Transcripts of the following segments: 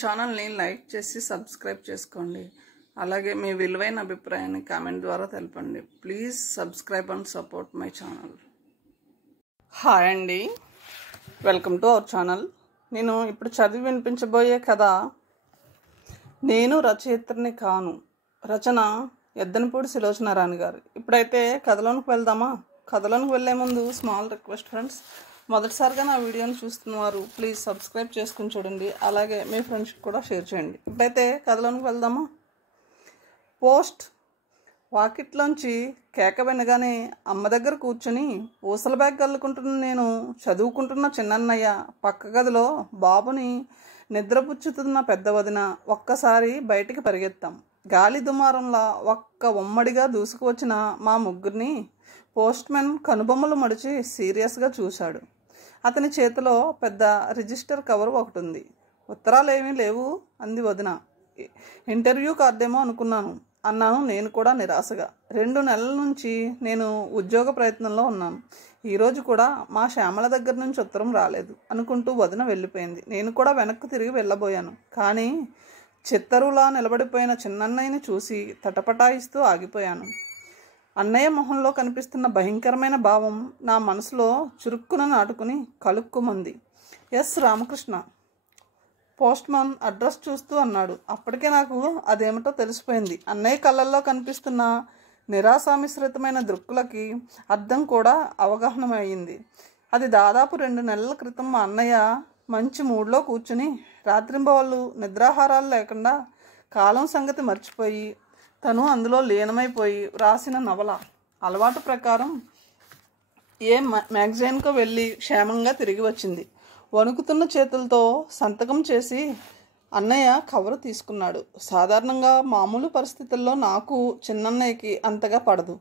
ఛానల్ని లైక్ చేసి సబ్స్క్రైబ్ చేసుకోండి. అలాగే మీ విలువైన అభిప్రాయాన్ని కామెంట్ ద్వారా తెలపండి. Please subscribe and support my channel. Hi అండి, వెల్కమ్ టు అవర్ ఛానల్. నేను ఇప్పుడు చదివి వినిపించబోయే కథ నేను రచయిత్రిని కాను, రచన ఎద్దనపూడి సులోచనారాణి గారు. ఇప్పుడైతే కథలోనికి వెళ్దామా? కథలోనికి వెళ్ళే ముందు స్మాల్ రిక్వెస్ట్ ఫ్రెండ్స్, మొదటిసారిగా నా వీడియోని చూస్తున్నవారు ప్లీజ్ సబ్స్క్రైబ్ చేసుకుని చూడండి. అలాగే మీ ఫ్రెండ్స్కి కూడా షేర్ చేయండి. ఇప్పుడైతే కథలోనికి వెళ్దామా? పోస్ట్. వాకిట్లోంచి కేక వినగానే అమ్మ దగ్గర కూర్చొని ఊసల బ్యాగ్ కల్లుకుంటున్న నేను చదువుకుంటున్న చిన్నన్నయ్య, పక్క గదిలో బాబుని నిద్రపుచ్చుతున్న పెద్ద వదిన ఒక్కసారి బయటికి పరిగెత్తాం. గాలి దుమారంలా ఒక్క ఉమ్మడిగా దూసుకువచ్చిన మా ముగ్గురిని పోస్ట్ మ్యాన్ కనుబొమ్మలు మడిచి సీరియస్గా చూశాడు. అతని చేతిలో పెద్ద రిజిస్టర్ కవర్ ఒకటి ఉంది. ఉత్తరాలు ఏమీ లేవు అంది వదిన. ఇంటర్వ్యూ కార్డేమో అనుకున్నాను అన్నాను నేను కూడా నిరాశగా. 2 నెలల నుంచి నేను ఉద్యోగ ప్రయత్నంలో ఉన్నాను. ఈరోజు కూడా మా శ్యామల దగ్గర నుంచి ఉత్తరం రాలేదు అనుకుంటూ వదిన వెళ్ళిపోయింది. నేను కూడా వెనక్కి తిరిగి వెళ్ళబోయాను. కానీ చిత్తరులా నిలబడిపోయిన చిన్నన్నయ్యని చూసి తటపటాయిస్తూ ఆగిపోయాను. అన్నయ్య మొహంలో కనిపిస్తున్న భయంకరమైన భావం నా మనసులో చురుక్కున నాటుకుని కలుక్కుమంది. S Ramakrishna. Postman address చూస్తూ అన్నాడు. అప్పటికే నాకు అదేమిటో తెలిసిపోయింది. అన్నయ్య కళ్ళల్లో కనిపిస్తున్న నిరాశామిశ్రితమైన దృక్కులకి అర్థం కూడా అవగాహనమయ్యింది. అది దాదాపు 2 నెలల క్రితం మా అన్నయ్య మంచి మూడ్లో కూర్చుని రాత్రింబవళ్ళు నిద్రాహారాలు లేకుండా కాలం సంగతి మర్చిపోయి తను అందులో లీనమైపోయి రాసిన నవల. అలవాటు ప్రకారం ఏ మ్యాగజైన్కో వెళ్ళి క్షేమంగా తిరిగి వచ్చింది. వణుకుతున్న చేతులతో సంతకం చేసి అన్నయ్య కవరు తీసుకున్నాడు. సాధారణంగా మామూలు పరిస్థితుల్లో నాకు చిన్నన్నయ్యకి అంతగా పడదు.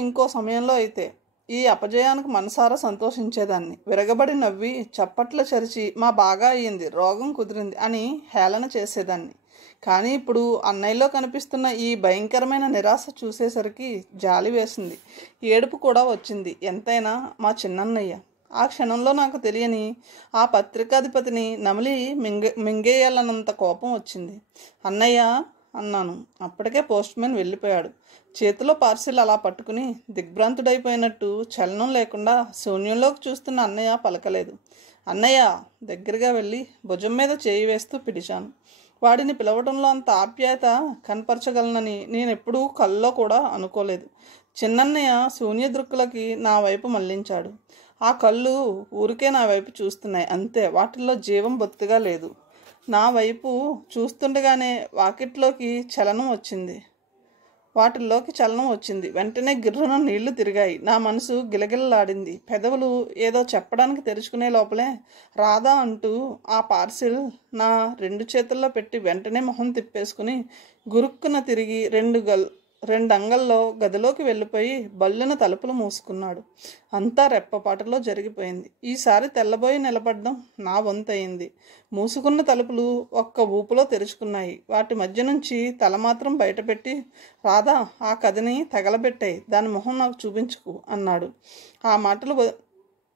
ఇంకో సమయంలో అయితే ఈ అపజయానికి మనసారా సంతోషించేదాన్ని. విరగబడి నవ్వి చప్పట్లు చరిచి మా బాగా అయ్యింది, రోగం కుదిరింది అని హేళన చేసేదాన్ని. కానీ ఇప్పుడు అన్నయ్యలో కనిపిస్తున్న ఈ భయంకరమైన నిరాశ చూసేసరికి జాలి వేసింది, ఏడుపు కూడా వచ్చింది. ఎంతైనా మా చిన్నన్నయ్య. ఆ క్షణంలో నాకు తెలియని ఆ పత్రికాధిపతిని నమిలి మింగేయాలన్నంత కోపం వచ్చింది. అన్నయ్య అన్నాను. అప్పటికే పోస్ట్ మ్యాన్ వెళ్ళిపోయాడు. చేతిలో పార్సిల్ అలా పట్టుకుని దిగ్భ్రాంతుడైపోయినట్టు చలనం లేకుండా శూన్యంలోకి చూస్తున్న అన్నయ్య పలకలేదు. అన్నయ్య దగ్గరగా వెళ్ళి భుజం మీద చేయి వేస్తూ పిలిచాను. వాడిని పిలవడంలో అంత ఆప్యాయత కనపరచగలనని నేనెప్పుడూ కల్లో కూడా అనుకోలేదు. చిన్నన్నయ్య శూన్య దృక్కులకి నా వైపు మళ్లించాడు. ఆ కళ్ళు ఊరికే నా వైపు చూస్తున్నాయి అంతే, వాటిల్లో జీవం బొత్తిగా లేదు. నా వైపు చూస్తుండగానే వాటిల్లోకి చలనం వచ్చింది. వెంటనే గిర్రున నీళ్లు తిరిగాయి. నా మనసు గిలగిలలాడింది. పెదవులు ఏదో చెప్పడానికి తెరుచుకునే లోపలే రాధా అంటూ ఆ పార్సిల్ నా 2 చేతుల్లో పెట్టి వెంటనే మొహం తిప్పేసుకుని గురుక్కున తిరిగి 2 అంగల్లో గదిలోకి వెళ్ళిపోయి బల్లున తలుపులు మూసుకున్నాడు. అంతా రెప్పపాటులో జరిగిపోయింది. ఈసారి తెల్లబోయి నిలబడ్డం నా వంతయింది. మూసుకున్న తలుపులు ఒక్క ఊపులో తెరుచుకున్నాయి. వాటి మధ్య నుంచి తల మాత్రం బయటపెట్టి, రాధా ఆ కథని తగలబెట్టాయి, దాని మొహం నాకు చూపించుకు అన్నాడు. ఆ మాటలు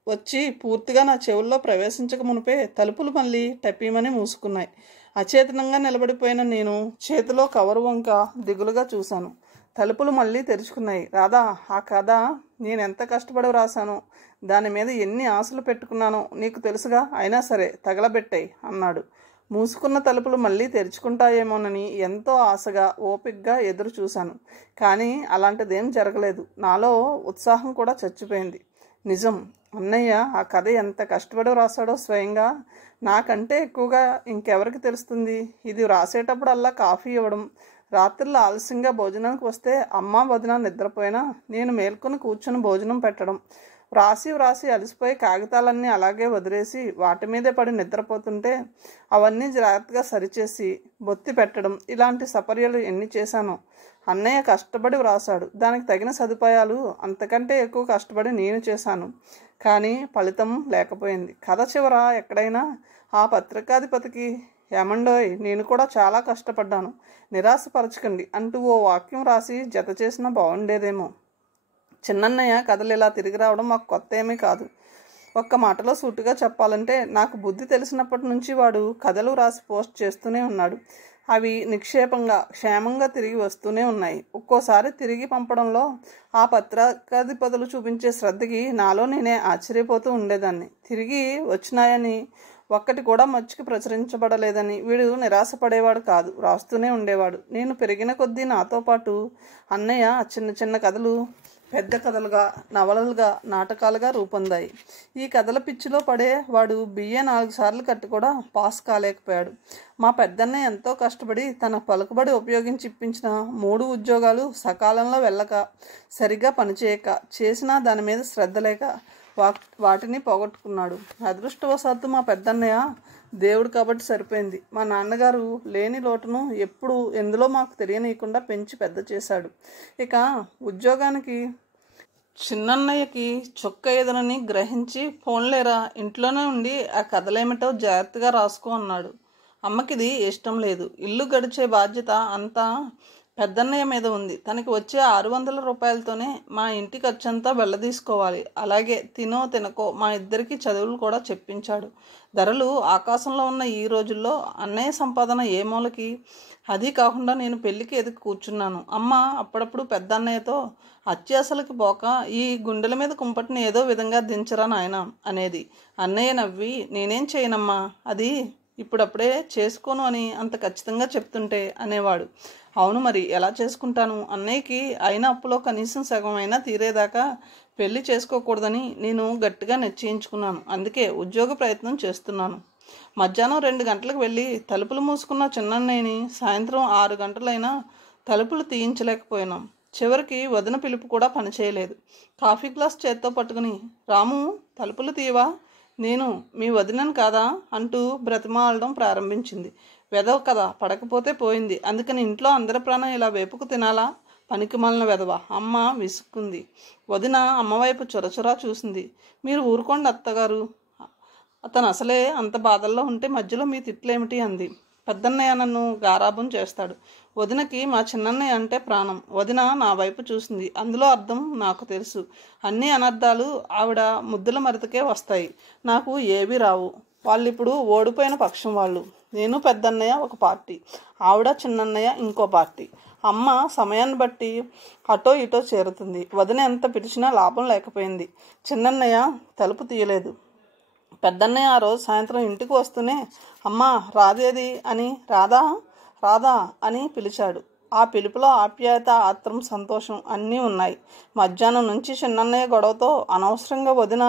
వచ్చి పూర్తిగా నా చెవుల్లో ప్రవేశించక మునిపే తలుపులు మళ్ళీ టపీమని మూసుకున్నాయి. అచేతనంగా నిలబడిపోయిన నేను చేతిలో కవరు వంక దిగులుగా చూశాను. తలుపులు మళ్ళీ తెరుచుకున్నాయి. రాధా ఆ కథ నేనెంత కష్టపడి రాశానో, దాని మీద ఎన్ని ఆశలు పెట్టుకున్నానో నీకు తెలుసుగా, అయినా సరే తగలబెట్టాయి అన్నాడు. మూసుకున్న తలుపులు మళ్ళీ తెరుచుకుంటాయేమోనని ఎంతో ఆశగా ఓపికగా ఎదురు చూశాను. కానీ అలాంటిదేం జరగలేదు. నాలో ఉత్సాహం కూడా చచ్చిపోయింది. నిజం, అన్నయ్య ఆ కథ ఎంత కష్టపడి రాశాడో స్వయంగా నాకంటే ఎక్కువగా ఇంకెవరికి తెలుస్తుంది. ఇది రాసేటప్పుడల్లా కాఫీ ఇవ్వడం, రాత్రుల్లో ఆలస్యంగా భోజనానికి వస్తే అమ్మ వదిన నిద్రపోయినా నేను మేల్కొని కూర్చొని భోజనం పెట్టడం, వ్రాసి అలసిపోయి కాగితాలన్నీ అలాగే వదిలేసి వాటి మీదే పడి నిద్రపోతుంటే అవన్నీ జాగ్రత్తగా సరిచేసి బొత్తి పెట్టడం, ఇలాంటి సపర్యలు ఎన్ని చేశానో. అన్నయ్య కష్టపడి వ్రాసాడు, దానికి తగిన సదుపాయాలు అంతకంటే ఎక్కువ కష్టపడి నేను చేశాను. కానీ ఫలితం లేకపోయింది. కథ చివర ఎక్కడైనా ఆ పత్రికాధిపతికి ఏమండోయ్ నేను కూడా చాలా కష్టపడ్డాను, నిరాశపరచకండి అంటూ ఓ వాక్యం రాసి జత చేసినా బాగుండేదేమో. చిన్నన్నయ్య కథలు ఇలా తిరిగి రావడం మాకు కొత్త ఏమీ కాదు. ఒక్క మాటలో సూటిగా చెప్పాలంటే నాకు బుద్ధి తెలిసినప్పటి నుంచి వాడు కథలు రాసి పోస్ట్ చేస్తూనే ఉన్నాడు. అవి నిక్షేపంగా క్షేమంగా తిరిగి వస్తూనే ఉన్నాయి. ఒక్కోసారి తిరిగి పంపడంలో ఆ పత్రికాధిపతులు చూపించే శ్రద్ధకి నాలో నేనే ఆశ్చర్యపోతూ ఉండేదాన్ని. తిరిగి వచ్చినాయని ఒక్కటి కూడా మచ్చుకి ప్రచురించబడలేదని వీడు నిరాశపడేవాడు కాదు, రాస్తూనే ఉండేవాడు. నేను పెరిగిన కొద్దీ నాతో పాటు అన్నయ్య చిన్న చిన్న కథలు పెద్ద కథలుగా, నవలలుగా, నాటకాలుగా రూపొందాయి. ఈ కథల పిచ్చిలో పడే వాడు బిఏ 4 సార్లు కట్టి కూడా పాస్ కాలేకపోయాడు. మా పెద్దన్న ఎంతో కష్టపడి తన పలుకుబడి ఉపయోగించి ఇప్పించిన 3 ఉద్యోగాలు సకాలంలో వెళ్ళక, సరిగ్గా పనిచేయక, చేసినా దాని మీద శ్రద్ధ లేక వాటిని పోగొట్టుకున్నాడు. అదృష్టవశాత్తు మా పెద్దన్నయ్య దేవుడు కాబట్టి సరిపోయింది. మా నాన్నగారు లేని లోటును ఎప్పుడు ఎందులో మాకు తెలియనీయకుండా పెంచి పెద్ద చేశాడు. ఇక ఉద్యోగానికి చిన్నన్నయ్యకి చొక్క ఎదురని గ్రహించి ఫోన్లేరా ఇంట్లోనే ఉండి ఆ కథలేమిటో జాగ్రత్తగా రాసుకో అన్నాడు. అమ్మకిది ఇష్టం లేదు. ఇల్లు గడిచే బాధ్యత అంతా పెద్దన్నయ్య మీద ఉంది. తనకి వచ్చే 600 రూపాయలతోనే మా ఇంటి ఖర్చంతా వెళ్ళదీసుకోవాలి. అలాగే తినో తినకో మా ఇద్దరికి చదువులు కూడా చెప్పించాడు. ధరలు ఆకాశంలో ఉన్న ఈ రోజుల్లో అన్నయ్య సంపాదన ఏ మూలకి? అది కాకుండా నేను పెళ్లికి ఎదుగు కూర్చున్నాను. అమ్మ అప్పుడప్పుడు పెద్ద అన్నయ్యతో అత్యాసలకి పోక ఈ గుండెల మీద కుంపటిని ఏదో విధంగా దించరా నాయన అనేది. అన్నయ్య నవ్వి నేనేం చేయనమ్మా, అది ఇప్పుడప్పుడే చేసుకోను అని అంత ఖచ్చితంగా చెప్తుంటే అనేవాడు. అవును మరి ఎలా చేసుకుంటాను? అన్నయ్యకి అయిన అప్పులో కనీసం సగం అయినా తీరేదాకా పెళ్లి చేసుకోకూడదని నేను గట్టిగా నిశ్చయించుకున్నాను. అందుకే ఉద్యోగ ప్రయత్నం చేస్తున్నాను. మధ్యాహ్నం 2 గంటలకు వెళ్ళి తలుపులు మూసుకున్న చిన్నన్నయ్యని సాయంత్రం 6 గంటలైనా తలుపులు తీయించలేకపోయినాం. చివరికి వదిన పిలుపు కూడా పనిచేయలేదు. కాఫీ గ్లాస్ చేత్తో పట్టుకుని రాము తలుపులు తీయవా, నేను మీ వదినను కాదా అంటూ బ్రతిమాలడం ప్రారంభించింది. వెదవ కదా, పడకపోతే పోయింది, అందుకని ఇంట్లో అందరి ప్రాణం ఇలా వేపుకు తినాలా, పనికి మాలిన వెదవ అమ్మ విసుక్కుంది. వదిన అమ్మవైపు చొరచొరా చూసింది. మీరు ఊరుకోండి అత్తగారు, అతను అసలే అంత బాధల్లో ఉంటే మధ్యలో మీ తిట్లేమిటి అంది. పెద్దన్నయ్య నన్ను గారాబం చేస్తాడు. వదినకి మా చిన్నన్నయ్య అంటే ప్రాణం. వదిన నా వైపు చూసింది. అందులో అర్థం నాకు తెలుసు. అన్ని అనర్థాలు ఆవిడ ముద్దుల మరితకే వస్తాయి, నాకు ఏవి రావు. వాళ్ళిప్పుడు ఓడిపోయిన పక్షం వాళ్ళు. నేను పెద్దన్నయ్య ఒక పార్టీ, ఆవిడ చిన్నన్నయ్య ఇంకో పార్టీ. అమ్మ సమయాన్ని బట్టి అటో ఇటో చేరుతుంది. వదిన ఎంత పిలిచినా లాభం లేకపోయింది. చిన్నన్నయ్య తలుపు తీయలేదు. పెద్దన్నయ్య ఆ రోజు సాయంత్రం ఇంటికి వస్తూనే అమ్మ రాదేది అని రాధా అని పిలిచాడు. ఆ పిలుపులో ఆప్యాయత, ఆత్రం, సంతోషం అన్నీ ఉన్నాయి. మధ్యాహ్నం నుంచి చిన్నన్నయ్య గొడవతో అనవసరంగా వదిన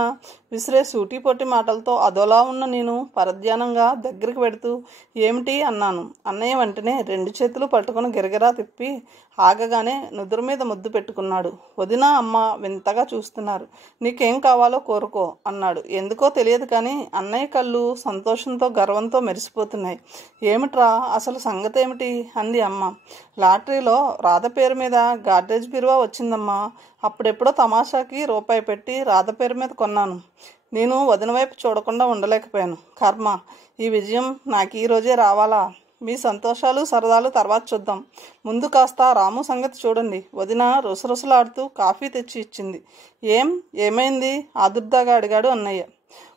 విసిరే సూటిపోటి మాటలతో అదోలా ఉన్న నేను పరధ్యానంగా దగ్గరికి పెడుతూ ఏమిటి అన్నాను. అన్నయ్య వెంటనే 2 చేతులు పట్టుకుని గిరగిరా తిప్పి ఆగగానే నుదురు మీద ముద్దు పెట్టుకున్నాడు. వదిన అమ్మ వింతగా చూస్తున్నారు. నీకేం కావాలో కోరుకో అన్నాడు. ఎందుకో తెలియదు కానీ అన్నయ్య కళ్ళు సంతోషంతో గర్వంతో మెరిసిపోతున్నాయి. ఏమిట్రా అసలు సంగతి ఏమిటి అంది అమ్మ. లాటరీలో రాధ పేరు మీద గార్డేజ్ బీరువా వచ్చిందమ్మా. అప్పుడెప్పుడో తమాషాకి రూపాయి పెట్టి రాధ పేరు మీద కొన్నాను. నేను వదిన వైపు చూడకుండా ఉండలేకపోయాను. కర్మ, ఈ విజయం నాకు ఈ రోజే రావాలా? మీ సంతోషాలు సరదాలు తర్వాత చూద్దాం, ముందు కాస్త రాము సంగతి చూడండి. వదిన రుసరుసలాడుతూ కాఫీ తెచ్చి ఇచ్చింది. ఏమైంది ఆదుర్దాగా అడిగాడు అన్నయ్య.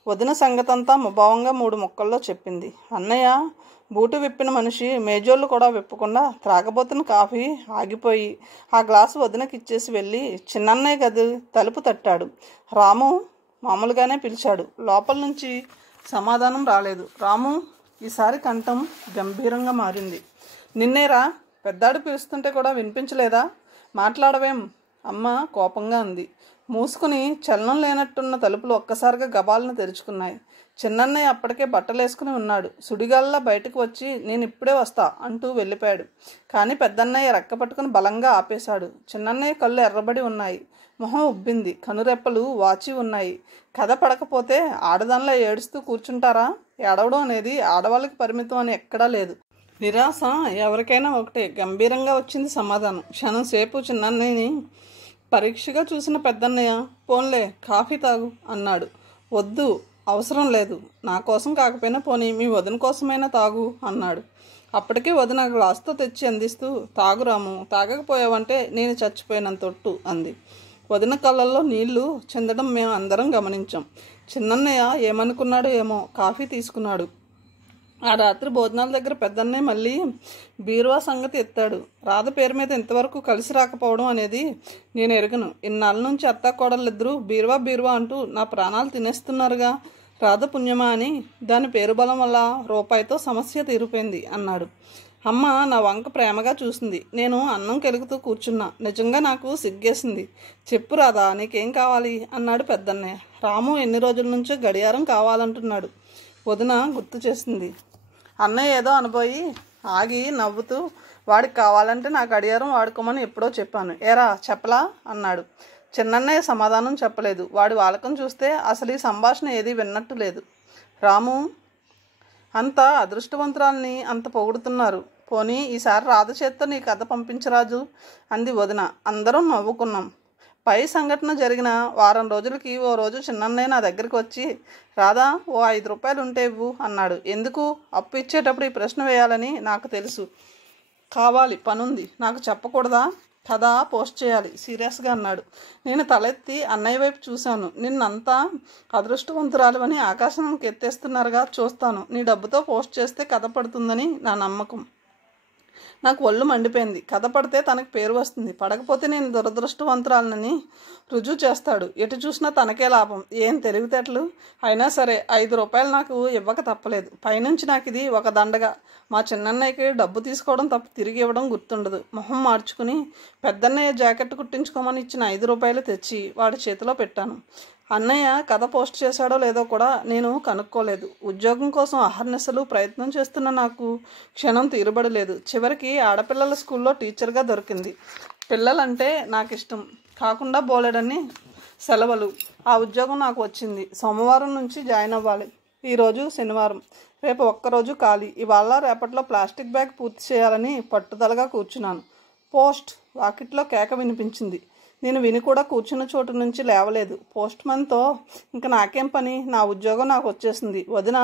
వదిన సంగతంతా ముభావంగా 3 ముక్కల్లో చెప్పింది. అన్నయ్య బూటు విప్పిన మనిషి మేజోళ్ళు కూడా విప్పకుండా త్రాగబోతున్న కాఫీ ఆగిపోయి ఆ గ్లాసు వదినకి ఇచ్చేసి వెళ్ళి చిన్నన్నయ్య గది తలుపు తట్టాడు. రాము మామూలుగానే పిలిచాడు. లోపల నుంచి సమాధానం రాలేదు. రాము ఈసారి కంఠం గంభీరంగా మారింది. నిన్నేరా, పెద్దాడు పిలుస్తుంటే కూడా వినిపించలేదా? మాట్లాడవేం అమ్మ కోపంగా అంది. మూసుకుని చలనం లేనట్టున్న తలుపులు ఒక్కసారిగా గబాలను తెరుచుకున్నాయి. చిన్నన్నయ్య అప్పటికే బట్టలేసుకుని ఉన్నాడు. సుడిగాల్లా బయటకు వచ్చి నేను ఇప్పుడే వస్తా అంటూ వెళ్ళిపోయాడు. కానీ పెద్దన్నయ్య రెక్క పట్టుకుని బలంగా ఆపేశాడు. చిన్నన్నయ్య కళ్ళు ఎర్రబడి ఉన్నాయి. మొహం ఉబ్బింది. కనురెప్పలు వాచి ఉన్నాయి. కథ పడకపోతే ఆడదానిలో ఏడుస్తూ కూర్చుంటారా? ఏడవడం అనేది ఆడవాళ్ళకి పరిమితం అని ఎక్కడా లేదు. నిరాశ ఎవరికైనా ఒకటే. గంభీరంగా వచ్చింది సమాధానం. క్షణం సేపు చిన్నన్నయ్యని పరీక్షగా చూసిన పెద్దన్నయ్య పోన్లే కాఫీ తాగు అన్నాడు. వద్దు, అవసరం లేదు, నా కోసం కాకపోయినా పోనీ మీ వదిన కోసమైనా తాగు అన్నాడు. అప్పటికే వదిన గ్లాసుతో తెచ్చి అందిస్తూ తాగురాము, తాగకపోయావంటే నేను చచ్చిపోయినంత తొట్టు అంది. వదిన కళ్ళల్లో నీళ్లు చెందడం మేము అందరం గమనించాం. చిన్నన్నయ్య ఏమనుకున్నాడో ఏమో కాఫీ తీసుకున్నాడు. ఆ రాత్రి భోజనాల దగ్గర పెద్దన్నయ్య మళ్ళీ బీరువా సంగతి ఎత్తాడు. రాధ పేరు మీద ఇంతవరకు కలిసి రాకపోవడం అనేది నేను ఎరుగను. ఇన్నాళ్ళ నుంచి అత్తా కోడళ్ళిద్దరూ బీరువా బీరువా అంటూ నా ప్రాణాలు తినేస్తున్నారుగా. రాధ పుణ్యమా అని దాని పేరు బలం వల్ల రూపాయితో సమస్య తీరిపోయింది అన్నాడు. అమ్మ నా వంక ప్రేమగా చూసింది. నేను అన్నం కెలుగుతూ కూర్చున్నా. నిజంగా నాకు సిగ్గేసింది. చెప్పు రాధా, నీకేం కావాలి అన్నాడు పెద్దన్నయ్య. రాము ఎన్ని రోజుల నుంచో గడియారం కావాలంటున్నాడు. వదిన గుర్తు చేసింది. అన్నయ్య ఏదో అనబోయి ఆగి నవ్వుతూ, వాడికి కావాలంటే నా గడియారం వాడుకోమని ఎప్పుడో చెప్పాను, ఏరా చెప్పలా అన్నాడు. చిన్నన్నయ్య సమాధానం చెప్పలేదు. వాడి వాలకం చూస్తే అసలు ఈ సంభాషణ ఏది విన్నట్టు లేదు. రాము, అంత అదృష్టవంతురాల్ని అంత పొగుడుతున్నారు. పోనీ ఈసారి రాధ చేత్తో నీ కథ పంపించరాజు అంది వదిన. అందరం నవ్వుకున్నాం. పై సంఘటన జరిగిన వారం రోజులకి ఓ రోజు చిన్నన్నయ్య నా దగ్గరికి వచ్చి, రాధా ఓ 5 రూపాయలు ఉంటే ఇవ్వు అన్నాడు. ఎందుకు? అప్పు ఇచ్చేటప్పుడు ఈ ప్రశ్న వేయాలని నాకు తెలుసు. కావాలి, పనుంది. నాకు చెప్పకూడదా? కథ పోస్ట్ చేయాలి సీరియస్గా అన్నాడు. నేను తలెత్తి అన్నయ్య వైపు చూశాను. నిన్నంతా అదృష్టవంతురాలు అని ఆకాశానికి ఎత్తేస్తున్నారుగా, చూస్తాను. నీ డబ్బుతో పోస్ట్ చేస్తే కథ పడుతుందని నా నమ్మకం. నాకు ఒళ్ళు మండిపోయింది. కథ పడితే తనకు పేరు వస్తుంది, పడకపోతే నేను దురదృష్టవంతురాలనని రుజువు చేస్తాడు. ఎటు చూసినా తనకే లాభం. ఏం తెలివితేటలు! అయినా సరే 5 రూపాయలు నాకు ఇవ్వక తప్పలేదు. పైనుంచి నాకు ఇది ఒక దండగా. మా చిన్నన్నయ్యకి డబ్బు తీసుకోవడం తప్ప తిరిగి ఇవ్వడం గుర్తుండదు. మొహం మార్చుకుని పెద్దన్నయ్య జాకెట్ కుట్టించుకోమని ఇచ్చిన 5 రూపాయలు తెచ్చి వాడి చేతిలో పెట్టాను. అన్నయ్య కథ పోస్ట్ చేశాడో లేదో కూడా నేను కనుక్కోలేదు. ఉద్యోగం కోసం అహర్నిశలు ప్రయత్నం చేస్తున్న నాకు క్షణం తీరుబడలేదు. చివరికి ఆడపిల్లల స్కూల్లో టీచర్గా దొరికింది. పిల్లలంటే నాకు ఇష్టం. కాకుండా బోలెడన్ని సెలవులు. ఆ ఉద్యోగం నాకు వచ్చింది. సోమవారం నుంచి జాయిన్ అవ్వాలి. ఈరోజు శనివారం. రేపు ఒక్కరోజు ఖాళీ. ఇవాళ రేపట్లో ప్లాస్టిక్ బ్యాగ్ పూర్తి చేయాలని పట్టుదలగా కూర్చున్నాను. పోస్ట్. వాకిట్లో కేక వినిపించింది. నేను విని కూడా కూర్చున్న చోటు నుంచి లేవలేదు. పోస్ట్ మ్యాన్తో ఇంకా నాకేం పని? నా ఉద్యోగం నాకు వచ్చేసింది. వదిన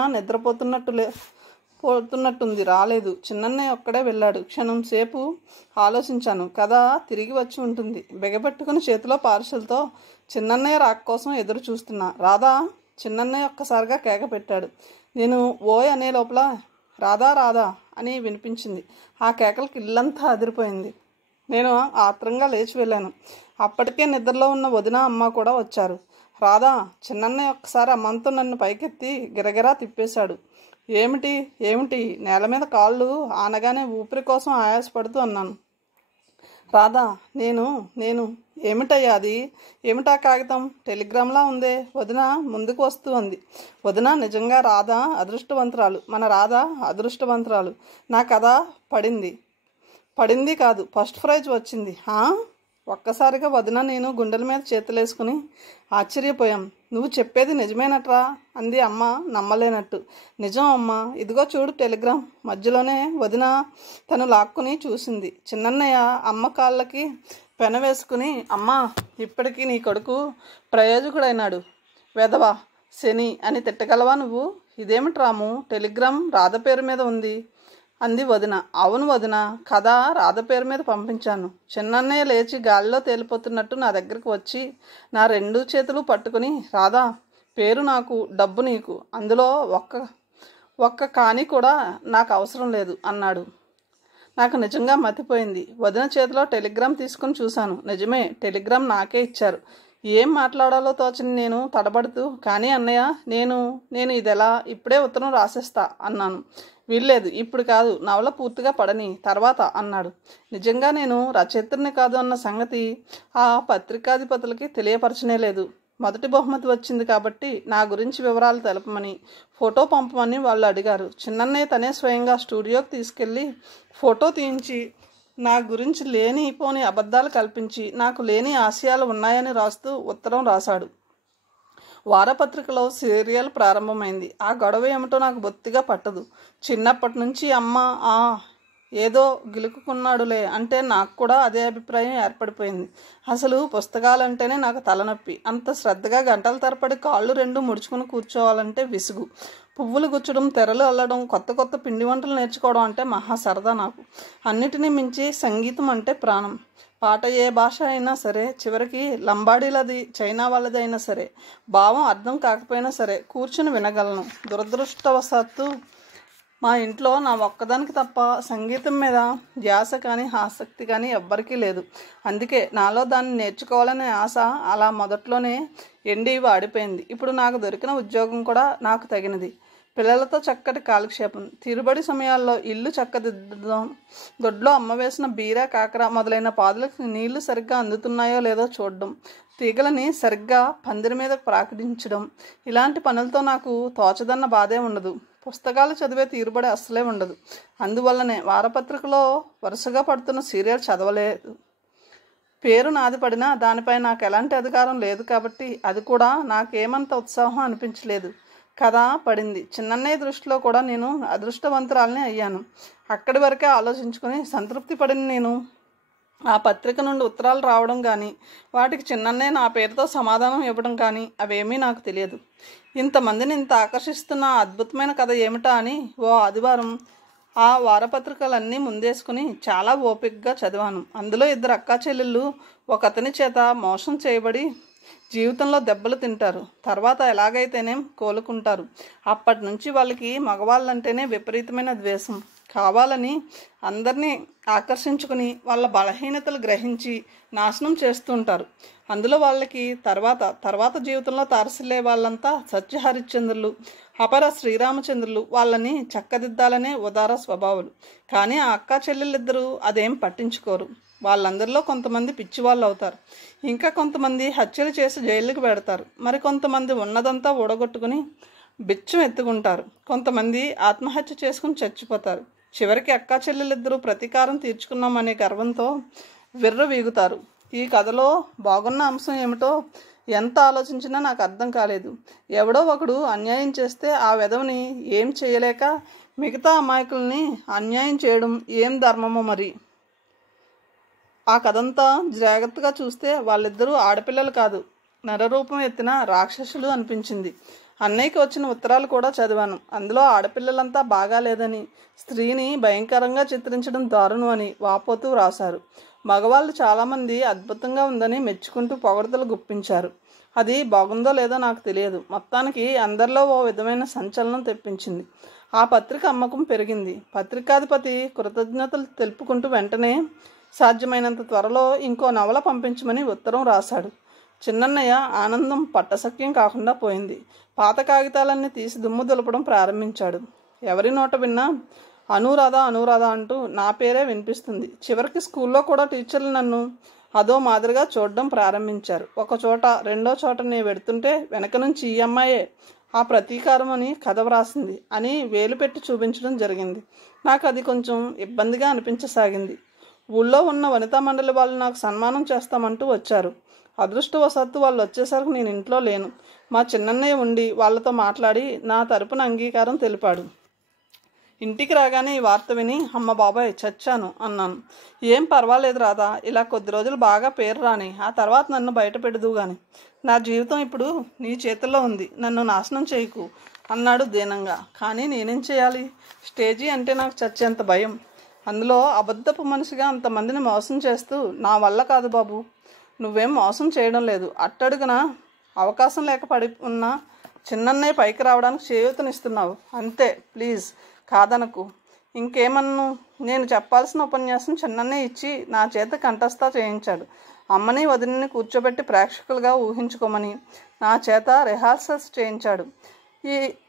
పోతున్నట్టుంది, రాలేదు. చిన్నన్నయ్య ఒక్కడే వెళ్ళాడు. క్షణం సేపు ఆలోచించాను. కథ తిరిగి వచ్చి ఉంటుంది. బెగపెట్టుకుని చేతిలో పార్సల్తో చిన్నన్నయ్య రాక కోసం ఎదురు చూస్తున్నా. రాధా, చిన్నన్నయ్య ఒక్కసారిగా కేక పెట్టాడు. నేను ఓయ్ అనే లోపల రాధా రాధా అని వినిపించింది. ఆ కేకలకి ఇల్లంతా అదిరిపోయింది. నేను ఆత్రంగా లేచి వెళ్ళాను. అప్పటికే నిద్రలో ఉన్న వదిన అమ్మ కూడా వచ్చారు. రాధా, చిన్నన్నయ్య ఒక్కసారి అమ్మంతో నన్ను పైకెత్తి గిరగిరా తిప్పేశాడు. ఏమిటి ఏమిటి? నేల మీద కాళ్ళు ఆనగానే ఊపిరి కోసం ఆయాసపడుతూ అన్నాను. రాధా, నేను ఏమిటయ్యా అది? ఏమిటా కాగితం? టెలిగ్రామ్లా ఉందే. వదిన ముందుకు వస్తూ అంది. వదిన నిజంగా రాధ అదృష్టవంతురాలు. మన రాధ అదృష్టవంతురాలు. నా కథ పడింది కాదు, ఫస్ట్ ప్రైజ్ వచ్చింది. ఒక్కసారిగా వదిన నేను గుండెల మీద చేతులేసుకుని ఆశ్చర్యపోయాం. నువ్వు చెప్పేది నిజమేనట్రా అంది అమ్మ నమ్మలేనట్టు. నిజం అమ్మ, ఇదిగో చూడు టెలిగ్రామ్. మధ్యలోనే వదిన తను లాక్కుని చూసింది. చిన్నన్నయ్య అమ్మ కాళ్ళకి పెన వేసుకుని, అమ్మ ఇప్పటికీ నీ కొడుకు ప్రయోజకుడైనాడు. వెధవా, శని అని తిట్టగలవా నువ్వు? ఇదేమిటి రాము, టెలిగ్రామ్ రాధ పేరు మీద ఉంది అంది వదిన. అవును వదిన, కథ రాధ పేరు మీద పంపించాను. చిన్నన్నయ్య లేచి గాలిలో తేలిపోతున్నట్టు నా దగ్గరికి వచ్చి నా 2 చేతులు పట్టుకుని, రాధా, పేరు నాకు, డబ్బు నీకు. అందులో ఒక్క కాని కూడా నాకు అవసరం లేదు అన్నాడు. నాకు నిజంగా మతిపోయింది. వదిన చేతిలో టెలిగ్రామ్ తీసుకుని చూశాను. నిజమే, టెలిగ్రామ్ నాకే ఇచ్చారు. ఏం మాట్లాడాలో తోచని నేను తడబడుతూ, కానీ అన్నయ్య నేను ఇదెలా, ఇప్పుడే ఉత్తరం రాసేస్తా అన్నాను. వీల్లేదు, ఇప్పుడు కాదు, నవల పూర్తిగా పడని తర్వాత అన్నాడు. నిజంగా నేను రచయిత్రిని కాదు అన్న సంగతి ఆ పత్రికాధిపతులకి తెలియపరచనే లేదు. మొదటి బహుమతి వచ్చింది కాబట్టి నా గురించి వివరాలు తెలపమని, ఫోటో పంపమని వాళ్ళు అడిగారు. చిన్నన్నయ్య తనే స్వయంగా స్టూడియోకి తీసుకెళ్ళి ఫోటో తీయించి నా గురించి లేనిపోని అబద్ధాలు కల్పించి నాకు లేని ఆశయాలు ఉన్నాయని రాస్తూ ఉత్తరం రాశాడు. వారపత్రికలో సీరియల్ ప్రారంభమైంది. ఆ గొడవ ఏమిటో నాకు బొత్తిగా పట్టదు. చిన్నప్పటి నుంచి అమ్మ ఏదో గిలుకుకున్నాడులే అంటే నాకు కూడా అదే అభిప్రాయం ఏర్పడిపోయింది. అసలు పుస్తకాలంటేనే నాకు తలనొప్పి. అంత శ్రద్ధగా గంటల తరబడి కాళ్ళు 2 ముడుచుకుని కూర్చోవాలంటే విసుగు. పువ్వులు గుచ్చడం, తెరలు అల్లడం, కొత్త పిండి వంటలు నేర్చుకోవడం అంటే మహా సరదా నాకు. అన్నిటినీ మించి సంగీతం అంటే ప్రాణం. పాట ఏ భాష అయినా సరే, చివరికి లంబాడీలది, చైనా వాళ్ళది అయినా సరే, భావం అర్థం కాకపోయినా సరే కూర్చుని వినగలను. దురదృష్టవశాత్తు మా ఇంట్లో నా ఒక్కదానికి తప్ప సంగీతం మీద ధ్యాస కానీ ఆసక్తి కానీ ఎవ్వరికీ లేదు. అందుకే నాలో దాన్ని నేర్చుకోవాలనే ఆశ అలా మొదట్లోనే ఎండి వాడిపోయింది. ఇప్పుడు నాకు దొరికిన ఉద్యోగం కూడా నాకు తగినది. పిల్లలతో చక్కటి కాలక్షేపం, తీరుబడి సమయాల్లో ఇల్లు చక్కదిద్దడం, దొడ్లో అమ్మ వేసిన బీర, కాకర మొదలైన పాదులకు నీళ్లు సరిగ్గా అందుతున్నాయో లేదో చూడడం, తీగలని సరిగ్గా పందిరి మీద ప్రాకటించడం, ఇలాంటి పనులతో నాకు తోచదన్న బాధే ఉండదు. పుస్తకాలు చదివే తీరుబడి అస్సలే ఉండదు. అందువల్లనే వారపత్రికలో వరుసగా పడుతున్న సీరియల్ చదవలేదు. పేరు నాది పడినా దానిపై నాకు ఎలాంటి అధికారం లేదు కాబట్టి అది కూడా నాకేమంత ఉత్సాహం అనిపించలేదు. కథ పడింది. చిన్నన్నయ్య దృష్టిలో కూడా నేను అదృష్టవంతురాలని అయ్యాను. అక్కడి వరకే ఆలోచించుకొని సంతృప్తి పడిన నేను ఆ పత్రిక నుండి ఉత్తరాలు రావడం కానీ, వాటికి చిన్నన్నయ్య నా పేరుతో సమాధానం ఇవ్వడం కానీ అవేమీ నాకు తెలియదు. ఇంతమందిని ఇంత ఆకర్షిస్తున్న అద్భుతమైన కథ ఏమిటా అని ఓ ఆదివారం ఆ వారపత్రికలన్నీ ముందేసుకుని చాలా ఓపికగా చదివాను. అందులో ఇద్దరు అక్కా చెల్లెళ్ళు ఒక అతని చేత మోసం చేయబడి జీవితంలో దెబ్బలు తింటారు. తర్వాత ఎలాగైతేనే కోలుకుంటారు. అప్పటి నుంచి వాళ్ళకి మగవాళ్ళంటేనే విపరీతమైన ద్వేషం. కావాలని అందరినీ ఆకర్షించుకుని వాళ్ళ బలహీనతలు గ్రహించి నాశనం చేస్తుంటారు. అందులో వాళ్ళకి తర్వాత జీవితంలో తారసిల్లే వాళ్ళంతా సత్యహరిశ్చంద్రులు, అపర శ్రీరామచంద్రులు. వాళ్ళని చక్కదిద్దాలనే ఉదార స్వభావాలు. కానీ ఆ అక్కా చెల్లెళ్ళిద్దరూ అదేం పట్టించుకోరు. వాళ్ళందరిలో కొంతమంది పిచ్చివాళ్ళు అవుతారు. ఇంకా కొంతమంది హత్యలు చేసి జైలుకి పెడతారు. మరి కొంతమంది ఉన్నదంతా ఊడగొట్టుకుని బిచ్చం ఎత్తుకుంటారు. కొంతమంది ఆత్మహత్య చేసుకుని చచ్చిపోతారు. చివరికి అక్కా చెల్లెలిద్దరూ ప్రతీకారం తీర్చుకున్నామనే గర్వంతో విర్ర వీగుతారు. ఈ కథలో బాగున్న అంశం ఏమిటో ఎంత ఆలోచించినా నాకు అర్థం కాలేదు. ఎవడో ఒకడు అన్యాయం చేస్తే ఆ వెధవని ఏం చేయలేక మిగతా అమాయకుల్ని అన్యాయం చేయడం ఏం ధర్మమో మరి. ఆ కథంతా జాగ్రత్తగా చూస్తే వాళ్ళిద్దరూ ఆడపిల్లలు కాదు, నరరూపం ఎత్తిన రాక్షసులు అనిపించింది. అన్నయ్యకి వచ్చిన ఉత్తరాలు కూడా చదివాను. అందులో ఆడపిల్లలంతా బాగాలేదని, స్త్రీని భయంకరంగా చిత్రించడం దారుణం అని వాపోతూ రాశారు. మగవాళ్ళు చాలామంది అద్భుతంగా ఉందని మెచ్చుకుంటూ పొగడ్తలు గుప్పించారు. అది బాగుందో లేదో నాకు తెలియదు. మొత్తానికి అందరిలో ఓ విధమైన సంచలనం తెప్పించింది. ఆ పత్రిక అమ్మకం పెరిగింది. పత్రికాధిపతి కృతజ్ఞతలు తెలుపుకుంటూ వెంటనే సాధ్యమైనంత త్వరలో ఇంకో నవల పంపించమని ఉత్తరం రాశాడు. చిన్నన్నయ్య ఆనందం పట్టసఖ్యం కాకుండా పోయింది. పాత కాగితాలన్నీ తీసి దుమ్ము దులపడం ప్రారంభించాడు. ఎవరి నోట విన్నా అనురాధ అంటూ నా పేరే వినిపిస్తుంది. చివరికి స్కూల్లో కూడా టీచర్లు నన్ను అదో మాదిరిగా చూడడం ప్రారంభించారు. ఒక చోట రెండో చోట నేను వెడుతుంటే వెనక నుంచి ఈ అమ్మాయే ఆ ప్రతీకారం అని కథ వ్రాసింది అని వేలు పెట్టి చూపించడం జరిగింది. నాకు అది కొంచెం ఇబ్బందిగా అనిపించసాగింది. ఊళ్ళో ఉన్న వనితా మండలి వాళ్ళు నాకు సన్మానం చేస్తామంటూ వచ్చారు. అదృష్టవశాత్తు వాళ్ళు వచ్చేసరికి నేను ఇంట్లో లేను. మా చిన్నన్నయ్య ఉండి వాళ్ళతో మాట్లాడి నా తరపున అంగీకారం తెలిపాడు. ఇంటికి రాగానే ఈ వార్త విని అమ్మ బాబాయ్ చచ్చాను అన్నాను. ఏం పర్వాలేదు రాదా, ఇలా కొద్ది రోజులు బాగా పేరు రాని, ఆ తర్వాత నన్ను బయట పెడదు గాని. నా జీవితం ఇప్పుడు నీ చేతుల్లో ఉంది, నన్ను నాశనం చేయకు అన్నాడు దీనంగా. కానీ నేనేం చేయాలి? స్టేజీ అంటే నాకు చచ్చేంత భయం. అందులో అబద్ధపు మనిషిగా అంతమందిని మోసం చేస్తూ నా వల్ల కాదు బాబు. నువ్వేం మోసం చేయడం లేదు. అట్టడుగున అవకాశం లేక పడి ఉన్న చిన్నన్నయ్య పైకి రావడానికి చేయూతనిస్తున్నావు అంతే. ప్లీజ్ కాదనకు. ఇంకేమన్ను? నేను చెప్పాల్సిన ఉపన్యాసం చిన్నన్నయ్య ఇచ్చి నా చేత కంఠస్థ చేయించాడు. అమ్మని వదిలిని కూర్చోబెట్టి ప్రేక్షకులుగా ఊహించుకోమని నా చేత రిహార్సల్స్ చేయించాడు.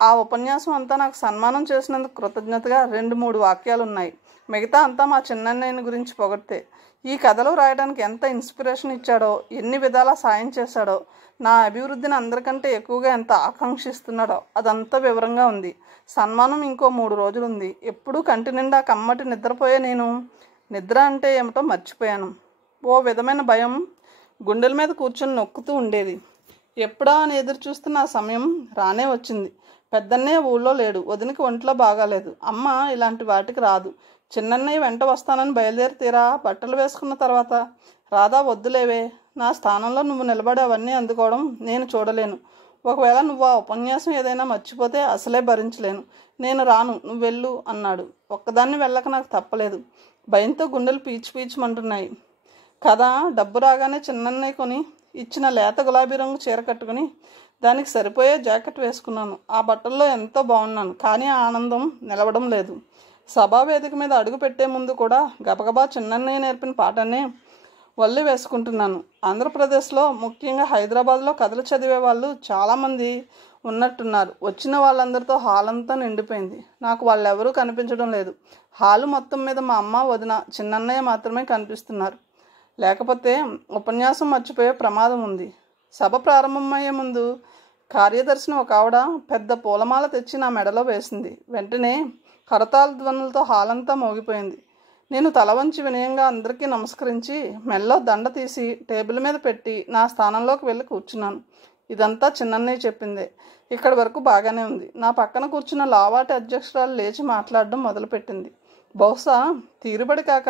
ఆ ఉపన్యాసం అంతా నాకు సన్మానం చేసినందుకు కృతజ్ఞతగా 2-3 వాక్యాలు ఉన్నాయి. మిగతా అంతా మా చిన్నన్నయ్యని గురించి పొగడితే. ఈ కథలు రాయడానికి ఎంత ఇన్స్పిరేషన్ ఇచ్చాడో, ఎన్ని విధాలా సాయం చేశాడో, నా అభివృద్ధిని అందరికంటే ఎక్కువగా ఎంత ఆకాంక్షిస్తున్నాడో అదంతా వివరంగా ఉంది. సన్మానం ఇంకో 3 రోజులుంది. ఎప్పుడూ కంటి నిండా కమ్మటి నిద్రపోయే నేను నిద్ర అంటే ఏమిటో మర్చిపోయాను. ఓ విధమైన భయం గుండెల మీద కూర్చొని నొక్కుతూ ఉండేది. ఎప్పుడా అని ఎదురు చూస్తున్న ఆ సమయం రానే వచ్చింది. పెద్దన్నయ్య ఊళ్ళో లేడు. వదినికి ఒంట్లో బాగాలేదు. అమ్మ ఇలాంటి వాటికి రాదు. చిన్నన్నయ్య వెంట వస్తానని బయలుదేరి తీరా బట్టలు వేసుకున్న తర్వాత రాధా వద్దులేవే, నా స్థానంలో నువ్వు నిలబడి అవన్నీ అందుకోవడం నేను చూడలేను. ఒకవేళ నువ్వు ఆ ఉపన్యాసం ఏదైనా మర్చిపోతే అసలే భరించలేను. నేను రాను, నువ్వు వెళ్ళు అన్నాడు. ఒక్కదాన్ని వెళ్ళక నాకు తప్పలేదు. భయంతో గుండెలు పీచుమంటున్నాయి. కథ డబ్బు రాగానే చిన్నన్నయ్య కొని ఇచ్చిన లేత గులాబీ రంగు చీర కట్టుకుని దానికి సరిపోయే జాకెట్ వేసుకున్నాను. ఆ బట్టల్లో ఎంతో బాగున్నాను. కానీ ఆ ఆనందం నిలవడం లేదు. సభావేదిక మీద అడుగు పెట్టే ముందు కూడా గబగబా చిన్నన్నయ్య నేర్పిన పాటనే వల్లి వేసుకుంటున్నాను. ఆంధ్రప్రదేశ్లో ముఖ్యంగా హైదరాబాద్లో కథలు చదివే వాళ్ళు చాలామంది ఉన్నట్టున్నారు. వచ్చిన వాళ్ళందరితో హాల్ అంతా నిండిపోయింది. నాకు వాళ్ళెవరూ కనిపించడం లేదు. హాలు మొత్తం మీద మా అమ్మ, వదిన, చిన్నన్నయ్య మాత్రమే కనిపిస్తున్నారు. లేకపోతే ఉపన్యాసం మర్చిపోయే ప్రమాదం ఉంది. సభ ప్రారంభమయ్యే ముందు కార్యదర్శిని ఒక ఆవిడ పెద్ద పూలమాల తెచ్చి నా మెడలో వేసింది. వెంటనే కరతాళ ధ్వనులతో హాలంతా మోగిపోయింది. నేను తల వంచి వినయంగా అందరికీ నమస్కరించి మెల్లో దండ తీసి టేబుల్ మీద పెట్టి నా స్థానంలోకి వెళ్ళి కూర్చున్నాను. ఇదంతా చిన్నన్నయ్య చెప్పిందే. ఇక్కడి వరకు బాగానే ఉంది. నా పక్కన కూర్చున్న లావాటి అధ్యక్షురాలు లేచి మాట్లాడడం మొదలుపెట్టింది. బహుశా తీరుబడి కాక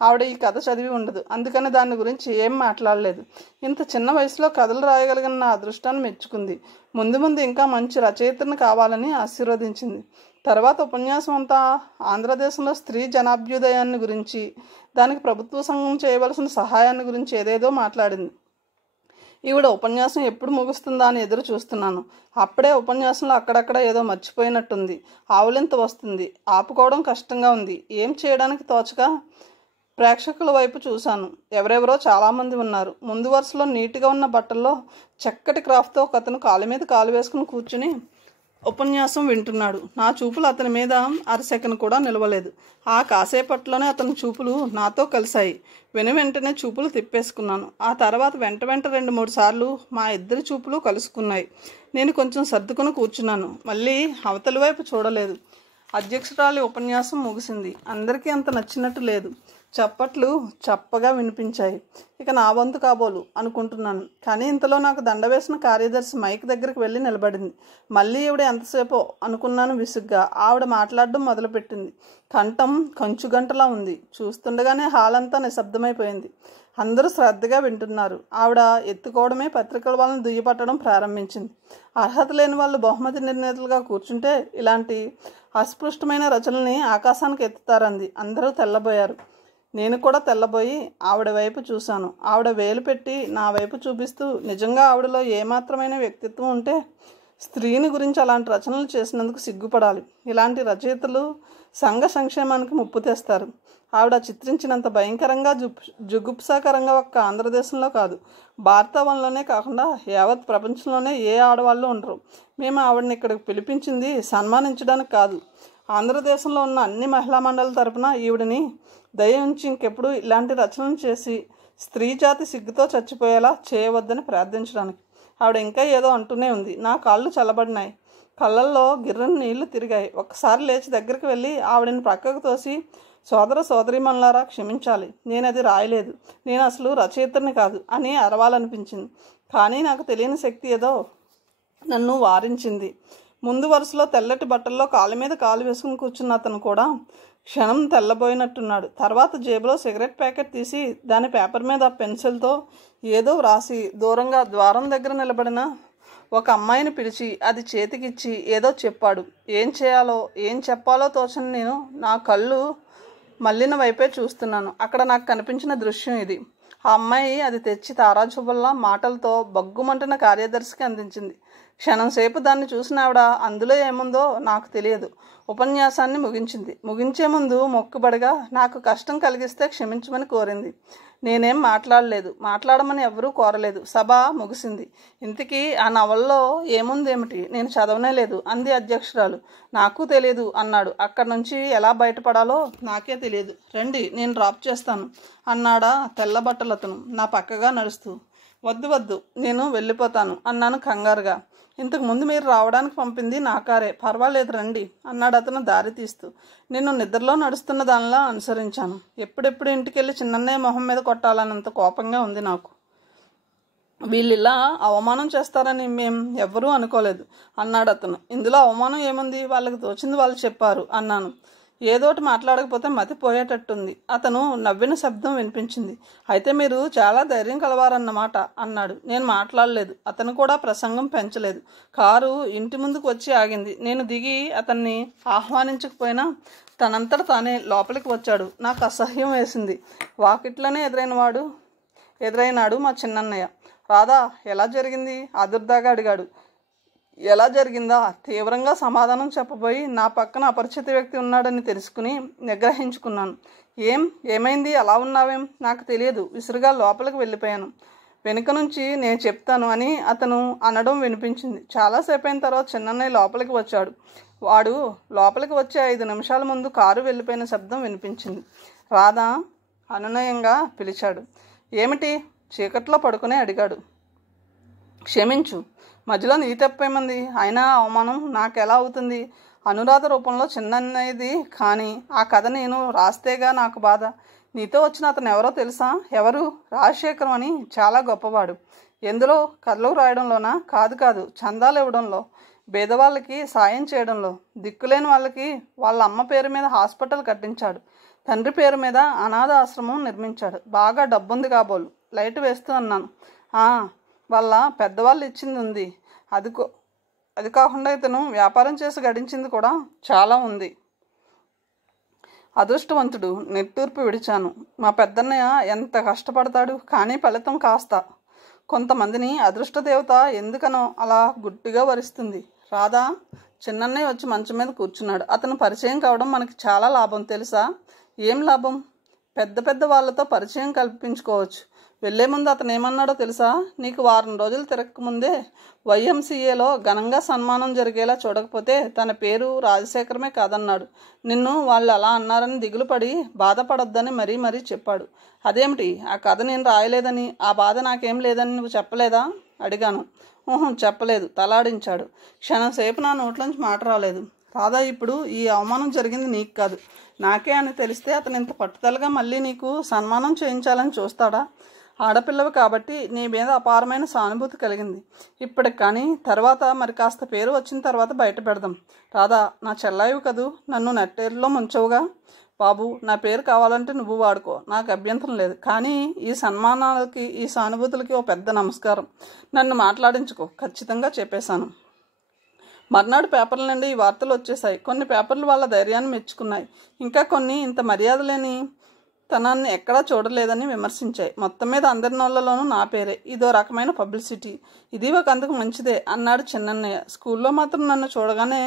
ఆవిడ ఈ కథ చదివి ఉండదు. అందుకని దాని గురించి ఏం మాట్లాడలేదు. ఇంత చిన్న వయసులో కథలు రాయగలిగిన నా అదృష్టాన్ని మెచ్చుకుంది. ముందు ముందు ఇంకా మంచి రచయితను కావాలని ఆశీర్వదించింది. తర్వాత ఉపన్యాసం అంతా ఆంధ్రదేశంలో స్త్రీ జనాభ్యుదయాన్ని గురించి, దానికి ప్రభుత్వ సంఘం చేయవలసిన సహాయాన్ని గురించి ఏదేదో మాట్లాడింది. ఈవిడ ఉపన్యాసం ఎప్పుడు ముగుస్తుందా అని ఎదురు చూస్తున్నాను. అప్పుడే ఉపన్యాసంలో అక్కడక్కడ ఏదో మర్చిపోయినట్టుంది. ఆవులింత వస్తుంది. ఆపుకోవడం కష్టంగా ఉంది. ఏం చేయడానికి తోచక ప్రేక్షకుల వైపు చూశాను. ఎవరెవరో చాలామంది ఉన్నారు. ముందు వరుసలో నీట్గా ఉన్న బట్టల్లో చక్కటి క్రాఫ్ట్తో ఒక అతను కాలు మీద కాలు వేసుకుని కూర్చుని ఉపన్యాసం వింటున్నాడు. నా చూపులు అతని మీద అరసెకను కూడా నిలవలేదు. ఆ కాసేపట్లోనే అతని చూపులు నాతో కలిశాయి. వెంటనే చూపులు తిప్పేసుకున్నాను. ఆ తర్వాత వెంట 2-3 సార్లు మా ఇద్దరి చూపులు కలుసుకున్నాయి. నేను కొంచెం సర్దుకుని కూర్చున్నాను. మళ్ళీ అవతలి వైపు చూడలేదు. అధ్యక్షురాలి ఉపన్యాసం ముగిసింది. అందరికీ అంత నచ్చినట్టు లేదు. చప్పట్లు చప్పగా వినిపించాయి. ఇక నా వంతు కాబోలు అనుకుంటున్నాను. కానీ ఇంతలో నాకు దండ వేసిన కార్యదర్శి మైక్ దగ్గరికి వెళ్ళి నిలబడింది. మళ్ళీ ఈవిడ ఎంతసేపో అనుకున్నాను విసుగ్గా. ఆవిడ మాట్లాడడం మొదలుపెట్టింది. కంఠం కంచుగంటలా ఉంది. చూస్తుండగానే హాల్ అంతా నిశ్శబ్దమైపోయింది. అందరూ శ్రద్ధగా వింటున్నారు. ఆవిడ ఎత్తుకోవడమే పత్రికల వాళ్ళని దుయ్యపట్టడం ప్రారంభించింది. అర్హత లేని వాళ్ళు బహుమతి నిర్ణేతలుగా కూర్చుంటే ఇలాంటి అస్పృష్టమైన రచనల్ని ఆకాశానికి ఎత్తుతారంది. అందరూ తెల్లబోయారు. నేను కూడా తెల్లబోయి ఆవిడ వైపు చూశాను. ఆవిడ వేలు పెట్టి నా వైపు చూపిస్తూ, నిజంగా ఆవిడలో ఏమాత్రమైన వ్యక్తిత్వం ఉంటే స్త్రీని గురించి అలాంటి రచనలు చేసినందుకు సిగ్గుపడాలి. ఇలాంటి రచయితలు సంఘ సంక్షేమానికి ముప్పు తెస్తారు. ఆవిడ చిత్రించినంత భయంకరంగా జుగుప్సాకరంగా ఒక్క ఆంధ్రదేశంలో కాదు, భారతవనంలోనే కాకుండా యావత్ ప్రపంచంలోనే ఏ ఆడవాళ్ళు ఉండరు. మేము ఆవిడని ఇక్కడికి పిలిపించింది సన్మానించడానికి కాదు. ఆంధ్రదేశంలో ఉన్న అన్ని మహిళా మండలి తరపున ఈవిడిని దయ ఉంచి ఇంకెప్పుడు ఇలాంటి రచనలు చేసి స్త్రీ జాతి సిగ్గుతో చచ్చిపోయేలా చేయవద్దని ప్రార్థించడానికి. ఆవిడ ఇంకా ఏదో అంటూనే ఉంది. నా కాళ్ళు చల్లబడినాయి. కళ్ళల్లో గిర్రని నీళ్లు తిరిగాయి. ఒక్కసారి లేచి దగ్గరికి వెళ్ళి ఆవిడని ప్రక్కకు తోసి, సోదర సోదరీమణులారా క్షమించాలి, నేను అది రాయలేదు, నేను అసలు రచయితని కాదు అని అరవాలనిపించింది. కానీ నాకు తెలియని శక్తి ఏదో నన్ను వారించింది. ముందు వరుసలో తెల్లటి బట్టల్లో కాలు మీద కాలు వేసుకుని కూర్చున్న అతను కూడా క్షణం తెల్లబోయినట్టున్నాడు. తర్వాత జేబులో సిగరెట్ ప్యాకెట్ తీసి దాని పేపర్ మీద పెన్సిల్తో ఏదో వ్రాసి దూరంగా ద్వారం దగ్గర నిలబడిన ఒక అమ్మాయిని పిలిచి అది చేతికిచ్చి ఏదో చెప్పాడు. ఏం చేయాలో ఏం చెప్పాలో తోచని నేను నా కళ్ళు మళ్ళిన వైపే చూస్తున్నాను. అక్కడ నాకు కనిపించిన దృశ్యం ఇది. ఆ అమ్మాయి అది తెచ్చి తారాజువ్వల్లా మాటలతో బగ్గుమంటున్న కార్యదర్శికి అందించింది. క్షణంసేపు దాన్ని చూసిన ఆవిడ అందులో ఏముందో నాకు తెలియదు. ఉపన్యాసాన్ని ముగించింది. ముగించే ముందు మొక్కుబడిగా నాకు కష్టం కలిగిస్తే క్షమించమని కోరింది. నేనేం మాట్లాడలేదు. మాట్లాడమని ఎవరూ కోరలేదు. సభ ముగిసింది. ఇంతకీ ఆ నవల్లో ఏముందేమిటి? నేను చదవనే లేదు అంది అధ్యక్షురాలు. నాకు తెలియదు అన్నాడు. అక్కడి నుంచి ఎలా బయటపడాలో నాకే తెలియదు. రండి, నేను డ్రాప్ చేస్తాను అన్నాడా తెల్లబట్టలతను నా పక్కగా నడుస్తూ. వద్దు, నేను వెళ్ళిపోతాను అన్నాను కంగారుగా. ఇంతకు ముందు మీరు రావడానికి పంపింది నా కారే, పర్వాలేదు రండి అన్నాడు అతను దారి తీస్తూ. నేను నిద్రలో నడుస్తున్న దానిలా అనుసరించాను. ఎప్పుడెప్పుడు ఇంటికెళ్ళి చిన్నన్నయ్య మొహం మీద కొట్టాలన్నంత కోపంగా ఉంది నాకు. వీళ్ళిలా అవమానం చేస్తారని మేం ఎవ్వరూ అనుకోలేదు అన్నాడు అతను. ఇందులో అవమానం ఏముంది? వాళ్ళకి తోచింది వాళ్ళు చెప్పారు అన్నాను. ఏదోటి మాట్లాడకపోతే మతిపోయేటట్టుంది. అతను నవ్విన శబ్దం వినిపించింది. అయితే మీరు చాలా ధైర్యం కలవారన్నమాట అన్నాడు. నేను మాట్లాడలేదు. అతను కూడా ప్రసంగం పెంచలేదు. కారు ఇంటి ముందుకు వచ్చి ఆగింది. నేను దిగి అతన్ని ఆహ్వానించకపోయినా తనంతట తానే లోపలికి వచ్చాడు. నాకు అసహ్యం వేసింది. వాకిట్లోనే ఎదురైన వాడు ఎదురైనాడు మా చిన్నన్నయ్య. రాధా, ఎలా జరిగింది? ఆదుర్దాగా అడిగాడు. ఎలా జరిగిందా? తీవ్రంగా సమాధానం చెప్పబోయి నా పక్కన అపరిచిత వ్యక్తి ఉన్నాడని తెలుసుకుని నిగ్రహించుకున్నాను. ఏమైంది? అలా ఉన్నావేం? నాకు తెలియదు. విసురుగా లోపలికి వెళ్ళిపోయాను. వెనుక నుంచి నేను చెప్తాను అని అతను అనడం వినిపించింది. చాలాసేపు అయిన తర్వాత చిన్నన్నయ్య లోపలికి వచ్చాడు. వాడు లోపలికి వచ్చే 5 నిమిషాల ముందు కారు వెళ్ళిపోయిన శబ్దం వినిపించింది. రాధా అనునయంగా పిలిచాడు. ఏమిటి? చీకట్లో పడుకునే అడిగాడు. క్షమించు, మధ్యలో నీ తప్పేమంది? అయినా అవమానం నాకెలా అవుతుంది? అనురాధ రూపంలో చిన్నన్నయ్యది. కానీ ఆ కథ నేను రాస్తేగా నాకు బాధ. నీతో వచ్చిన అతను ఎవరో తెలుసా? ఎవరు? రాజశేఖరం అని, చాలా గొప్పవాడు. ఎందులో? కథలు రాయడంలోనా? కాదు, చందాలు ఇవ్వడంలో, పేదవాళ్ళకి సాయం చేయడంలో. దిక్కులేని వాళ్ళకి వాళ్ళ అమ్మ పేరు మీద హాస్పిటల్ కట్టించాడు. తండ్రి పేరు మీద అనాథ ఆశ్రమం నిర్మించాడు. బాగా డబ్బుంది కాబోలు. లైట్ వేస్తూ అన్నాను. వాళ్ళ పెద్దవాళ్ళు ఇచ్చింది ఉంది. అది కాకుండా ఇతను వ్యాపారం చేసి గడించింది కూడా చాలా ఉంది. అదృష్టవంతుడు. నిట్టూర్పు విడిచాను. మా పెద్దన్నయ్య ఎంత కష్టపడతాడు. కానీ ఫలితం కాస్త కొంతమందిని అదృష్ట దేవత ఎందుకనో అలా గుడ్డిగా వరిస్తుంది. రాధా, చిన్నన్నయ్య వచ్చి మంచం మీద కూర్చున్నాడు. అతను పరిచయం కావడం మనకి చాలా లాభం తెలుసా? ఏం లాభం? పెద్ద వాళ్ళతో పరిచయం కల్పించుకోవచ్చు. వెళ్లే ముందు అతను ఏమన్నాడో తెలుసా? నీకు వారం రోజులు తిరగకముందే YMCAలో ఘనంగా సన్మానం జరిగేలా చూడకపోతే తన పేరు రాజశేఖరమే కాదన్నాడు. నిన్ను వాళ్ళు అలా అన్నారని దిగులు పడి బాధపడొద్దని మరీ చెప్పాడు. అదేమిటి? ఆ కథ నేను రాయలేదని, ఆ బాధ నాకేం లేదని నువ్వు చెప్పలేదా? అడిగాను. చెప్పలేదు, తలాడించాడు. క్షణంసేపు నా నోట్లోంచి మాట రాలేదు. రాధా, ఇప్పుడు ఈ అవమానం జరిగింది నీకు కాదు, నాకే అని తెలిస్తే అతను ఇంత పట్టుదలగా మళ్ళీ నీకు సన్మానం చేయించాలని చూస్తాడా? ఆడపిల్లవి కాబట్టి నీ మీద అపారమైన సానుభూతి కలిగింది. ఇప్పటికి కానీ తర్వాత మరి కాస్త పేరు వచ్చిన తర్వాత బయట పెడదాం. రాధా, నా చెల్లాయివి కదూ, నన్ను నెట్టేరులో ముంచవుగా. బాబు, నా పేరు కావాలంటే నువ్వు వాడుకో, నాకు అభ్యంతరం లేదు. కానీ ఈ సన్మానాలకి, ఈ సానుభూతులకి ఓ పెద్ద నమస్కారం. నన్ను మాట్లాడించుకో, ఖచ్చితంగా చెప్పేశాను. మర్నాడు పేపర్ల నుండి ఈ వార్తలు వచ్చేశాయి. కొన్ని పేపర్లు వాళ్ళ ధైర్యాన్ని మెచ్చుకున్నాయి. ఇంకా కొన్ని ఇంత మర్యాద లేని తనాన్ని ఎక్కడా చూడలేదని విమర్శించాయి. మొత్తం మీద అందరి నోళ్లలోనూ నా పేరే. ఇదో రకమైన పబ్లిసిటీ. ఇది ఒక అందుకు మంచిదే అన్నాడు చిన్నన్నయ్య. స్కూల్లో మాత్రం నన్ను చూడగానే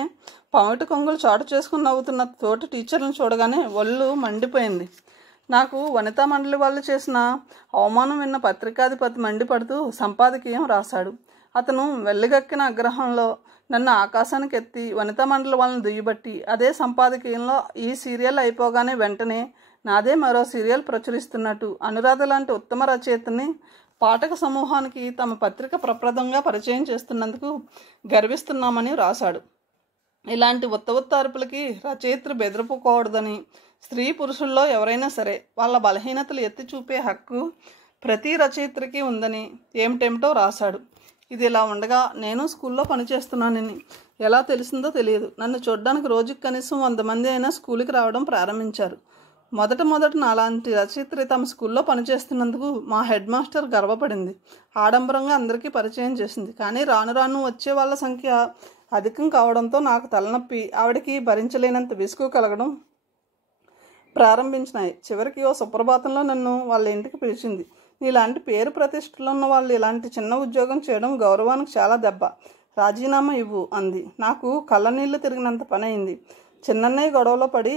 పమిటి కొంగులు చాటు చేసుకుని నవ్వుతున్న తోటి టీచర్లను చూడగానే ఒళ్ళు మండిపోయింది. నాకు వనితా మండలి వాళ్ళు చేసిన అవమానం విన్న పత్రికాధిపతి మండిపడుతూ సంపాదకీయం రాశాడు. అతను వెల్లిగక్కిన ఆగ్రహంలో నన్ను ఆకాశానికి ఎత్తి వనితా మండలి వాళ్ళని దుయ్యబట్టి అదే సంపాదకీయంలో ఈ సీరియల్ అయిపోగానే వెంటనే నాదే మరో సీరియల్ ప్రచురిస్తున్నట్టు అనురాధ లాంటి ఉత్తమ రచయితని పాఠక సమూహానికి తమ పత్రిక ప్రప్రదంగా పరిచయం చేస్తున్నందుకు గర్విస్తున్నామని రాశాడు. ఇలాంటి ఉత్త అరుపులకి రచయిత్రి బెదిరిపోకూడదని, స్త్రీ పురుషుల్లో ఎవరైనా సరే వాళ్ళ బలహీనతలు ఎత్తి చూపే హక్కు ప్రతి రచయిత్రికి ఉందని ఏమిటేమిటో రాశాడు. ఇది ఇలా ఉండగా నేను స్కూల్లో పనిచేస్తున్నానని ఎలా తెలిసిందో తెలియదు. నన్ను చూడడానికి రోజుకి కనీసం 100 మంది అయినా స్కూల్కి రావడం ప్రారంభించారు. మొదట నాలాంటి రచయిత్రి తమ స్కూల్లో పనిచేస్తున్నందుకు మా హెడ్ మాస్టర్ గర్వపడింది. ఆడంబరంగా అందరికీ పరిచయం చేసింది. కానీ రాను వచ్చే వాళ్ళ సంఖ్య అధికం కావడంతో నాకు తలనొప్పి, ఆవిడకి భరించలేనంత విసుగు కలగడం ప్రారంభించినాయి. చివరికి ఓ సుప్రభాతంలో నన్ను వాళ్ళ ఇంటికి పిలిచింది. నీలాంటి పేరు ప్రతిష్టలు ఉన్న వాళ్ళు ఇలాంటి చిన్న ఉద్యోగం చేయడం గౌరవానికి చాలా దెబ్బ. రాజీనామా ఇవ్వు అంది. నాకు కళ్ళనీళ్లు తిరిగినంత పని అయింది. చిన్నన్నయ్య గొడవలో పడి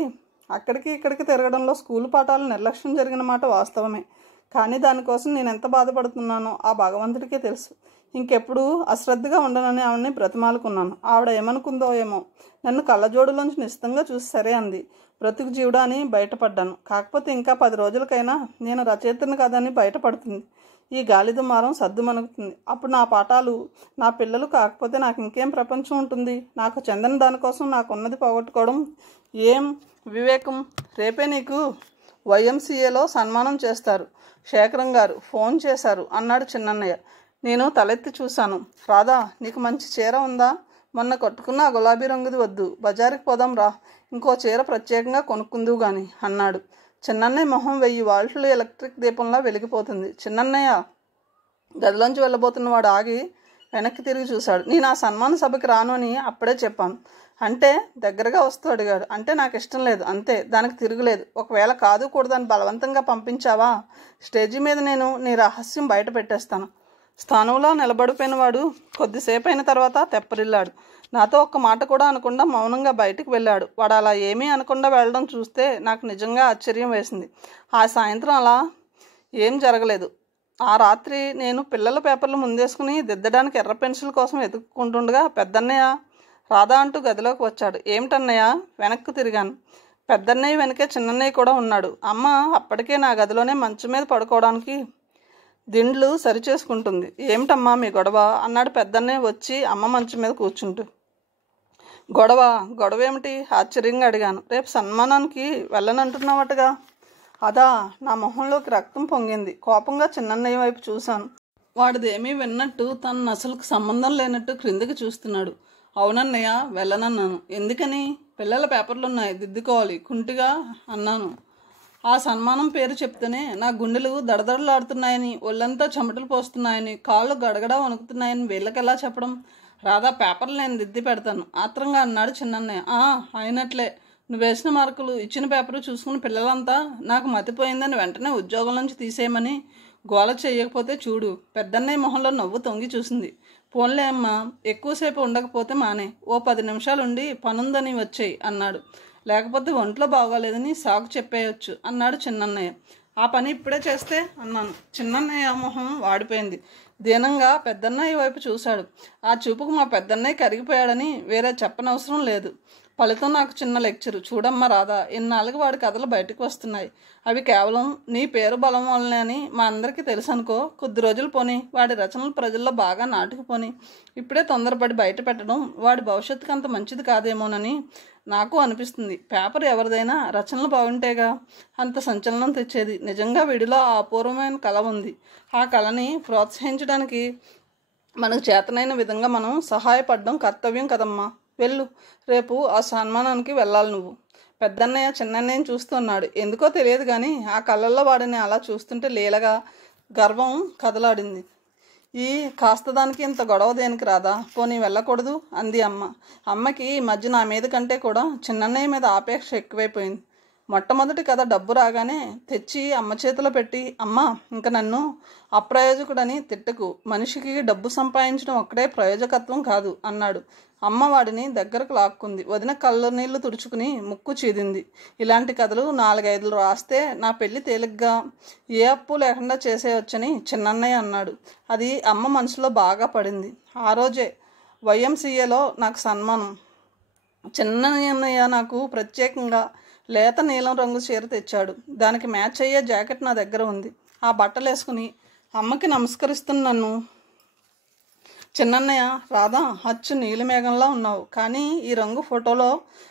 అక్కడికి ఇక్కడికి తిరగడంలో స్కూల్ పాఠాలు నిర్లక్ష్యం జరిగిన మాట వాస్తవమే. కానీ దానికోసం నేను ఎంత బాధపడుతున్నానో ఆ భగవంతుడికే తెలుసు. ఇంకెప్పుడు అశ్రద్ధగా ఉండనని ఆవిడని బ్రతిమాలుకున్నాను. ఆవిడ ఏమనుకుందో ఏమో. నన్ను కళ్ళజోడులోంచి నిశ్చితంగా చూసి సరే అంది. బ్రతుకు జీవుడా అని బయటపడ్డాను. కాకపోతే ఇంకా 10 రోజులకైనా నేను రచయితను కాదని బయటపడుతుంది. ఈ గాలి దుమారం సద్దు మనుగుతుంది. అప్పుడు నా పాఠాలు, నా పిల్లలు కాకపోతే నాకు ఇంకేం ప్రపంచం ఉంటుంది? నాకు చెందని దానికోసం నాకున్నది పోగొట్టుకోవడం ఏం వివేకం? రేపే నీకు YMCAలో సన్మానం చేస్తారు. శేఖరం గారు ఫోన్ చేశారు అన్నాడు చిన్నన్నయ్య. నేను తలెత్తి చూశాను. రాధా, నీకు మంచి చీర ఉందా? మొన్న కట్టుకున్న ఆ గులాబీ రంగుది వద్దు, బజారుకి పోదాం రా, ఇంకో చీర ప్రత్యేకంగా కొనుక్కుందువు గాని అన్నాడు. చిన్నన్నయ్య మొహం 1000 వాల్ట్ల ఎలక్ట్రిక్ దీపంలా వెలిగిపోతుంది. చిన్నన్నయ్య గదిలోంచి వెళ్ళబోతున్నవాడు ఆగి వెనక్కి తిరిగి చూశాడు. నేను ఆ సన్మాన సభకి రాను అని అప్పుడే చెప్పాను. అంటే దగ్గరగా వస్తూ అడిగాడు. అంటే నాకు ఇష్టం లేదు, అంతే, దానికి తిరుగులేదు. ఒకవేళ కాదు కూడదని బలవంతంగా పంపించావా, స్టేజీ మీద నేను నీ రహస్యం బయట పెట్టేస్తాను. స్థానంలో నిలబడిపోయిన వాడు కొద్దిసేపు అయిన తర్వాత తెప్పరిల్లాడు. నాతో ఒక్క మాట కూడా అనకుండా మౌనంగా బయటికి వెళ్ళాడు. వాడు అలా ఏమీ అనకుండా వెళ్ళడం చూస్తే నాకు నిజంగా ఆశ్చర్యం వేసింది. ఆ సాయంత్రం అలా ఏం జరగలేదు. ఆ రాత్రి నేను పిల్లల పేపర్లు ముందేసుకుని దిద్దడానికి ఎర్ర పెన్సిల్ కోసం వెతుక్కుంటుండగా పెద్దన్నయ్య రాధా అంటూ గదిలోకి వచ్చాడు. ఏమిటన్నయ్య? వెనక్కు తిరిగాను. పెద్దన్నయ్య వెనకే చిన్నన్నయ్య కూడా ఉన్నాడు. అమ్మ అప్పటికే నా గదిలోనే మంచం మీద పడుకోవడానికి దిండ్లు సరిచేసుకుంటుంది. ఏమిటమ్మా మీ గొడవ అన్నాడు పెద్దన్నయ్య వచ్చి అమ్మ మంచం మీద కూర్చుంటూ. గొడవ ఏమిటి? ఆశ్చర్యంగా అడిగాను. రేపు సన్మానానికి వెళ్ళనంటున్నావటగా? అదా? నా మొహంలోకి రక్తం పొంగింది. కోపంగా చిన్నన్నయ్య వైపు చూశాను. వాడిదేమీ విన్నట్టు తన అసలుకు సంబంధం లేనట్టు క్రిందికి చూస్తున్నాడు. అవునన్నయ్య, వెళ్ళనన్నాను. ఎందుకని? పిల్లల పేపర్లున్నాయి, దిద్దుకోవాలి, కుంటిగా అన్నాను. ఆ సన్మానం పేరు చెప్తేనే నా గుండెలు దడదడలాడుతున్నాయని, ఒళ్ళంతా చెమటలు పోస్తున్నాయని, కాళ్ళు గడగడా వణుకుతున్నాయని వీళ్ళకెలా చెప్పడం? రాధా, పేపర్లు నేను దిద్ది పెడతాను ఆత్రంగా అన్నాడు చిన్నన్నయ్య. అయినట్లే. నువ్వు వేసిన మార్కులు, ఇచ్చిన పేపరు చూసుకుని పిల్లలంతా నాకు మతిపోయిందని వెంటనే ఉద్యోగం నుంచి తీసేయమని గోల చేయకపోతే చూడు. పెద్దన్నయ్య మొహంలో నవ్వు తొంగి చూసింది. పోన్లే అమ్మా, ఎక్కువసేపు ఉండకపోతే మానే, ఓ 10 నిమిషాలుండి పనుందని వచ్చేయి అన్నాడు. లేకపోతే ఒంట్లో బాగోలేదని సాకు చెప్పేయచ్చు అన్నాడు చిన్నన్నయ్య. ఆ పని ఇప్పుడే చేస్తే అన్నాను. చిన్నన్నయ్య మొహం వాడిపోయింది. దీనంగా పెద్దన్నయ్య వైపు చూశాడు. ఆ చూపుకు మా పెద్దన్నయ్య కరిగిపోయాడని వేరే చెప్పనవసరం లేదు. ఫలితం నాకు చిన్న లెక్చరు. చూడమ్మా రాధా, ఇన్నాళ్ళకి వాడి కథలు బయటకు వస్తున్నాయి. అవి కేవలం నీ పేరు బలం వల్లనే అని మా అందరికీ తెలుసు అనుకో. కొద్ది రోజులు పోని, వాడి రచనలు ప్రజల్లో బాగా నాటుకుపోని. ఇప్పుడే తొందరపడి బయట పెట్టడం వాడి భవిష్యత్తుకు అంత మంచిది కాదేమోనని నాకు అనిపిస్తుంది. పేపర్ ఎవరిదైనా రచనలు బాగుంటేగా అంత సంచలనం తెచ్చేది. నిజంగా వీడిలో ఆ అపూర్వమైన కళ ఉంది. ఆ కళని ప్రోత్సహించడానికి మనకు చేతనైన విధంగా మనం సహాయపడడం కర్తవ్యం కదమ్మా. వెళ్ళు, రేపు ఆ సన్మానానికి వెళ్ళాలి నువ్వు. పెద్దన్నయ్య చిన్నన్నయ్యని చూస్తున్నాడు. ఎందుకో తెలియదు కానీ ఆ కళ్ళల్లో వాడిని అలా చూస్తుంటే లీలగా గర్వం కదలాడింది. ఈ కాస్త దానికి ఇంత గొడవ దేనికి రాదా? పోనీ వెళ్ళకూడదు అంది అమ్మ. అమ్మకి ఈ మధ్య నా మీద కంటే కూడా చిన్నన్నయ్య మీద ఆపేక్ష ఎక్కువైపోయింది. మొట్టమొదటి కథ డబ్బు రాగానే తెచ్చి అమ్మ చేతిలో పెట్టి, అమ్మ ఇంక నన్ను అప్రయోజకుడని తిట్టకు, మనిషికి డబ్బు సంపాదించడం ఒక్కడే ప్రయోజకత్వం కాదు అన్నాడు. అమ్మ వాడిని దగ్గరకు లాక్కుంది. వదిన కళ్ళు నీళ్లు తుడుచుకుని ముక్కు చీదింది. ఇలాంటి కథలు 4-5 రాస్తే నా పెళ్లి తేలిగ్గా ఏ అప్పు లేకుండా చేసేయొచ్చని చిన్నన్నయ్య అన్నాడు. అది అమ్మ మనసులో బాగా పడింది. ఆ రోజే YMCAలో నాకు సన్మానం. చిన్నన్నయ్య నాకు ప్రత్యేకంగా లేత నీలం రంగు చీర తెచ్చాడు. దానికి మ్యాచ్ అయ్యే జాకెట్ నా దగ్గర ఉంది. ఆ బట్టలు వేసుకుని అమ్మకి నమస్కరిస్తున్నాను. చిన్నన్నయ్య, రాధా, అచ్చు నీలిమేఘంలా ఉన్నావు, కానీ ఈ రంగు ఫోటోలో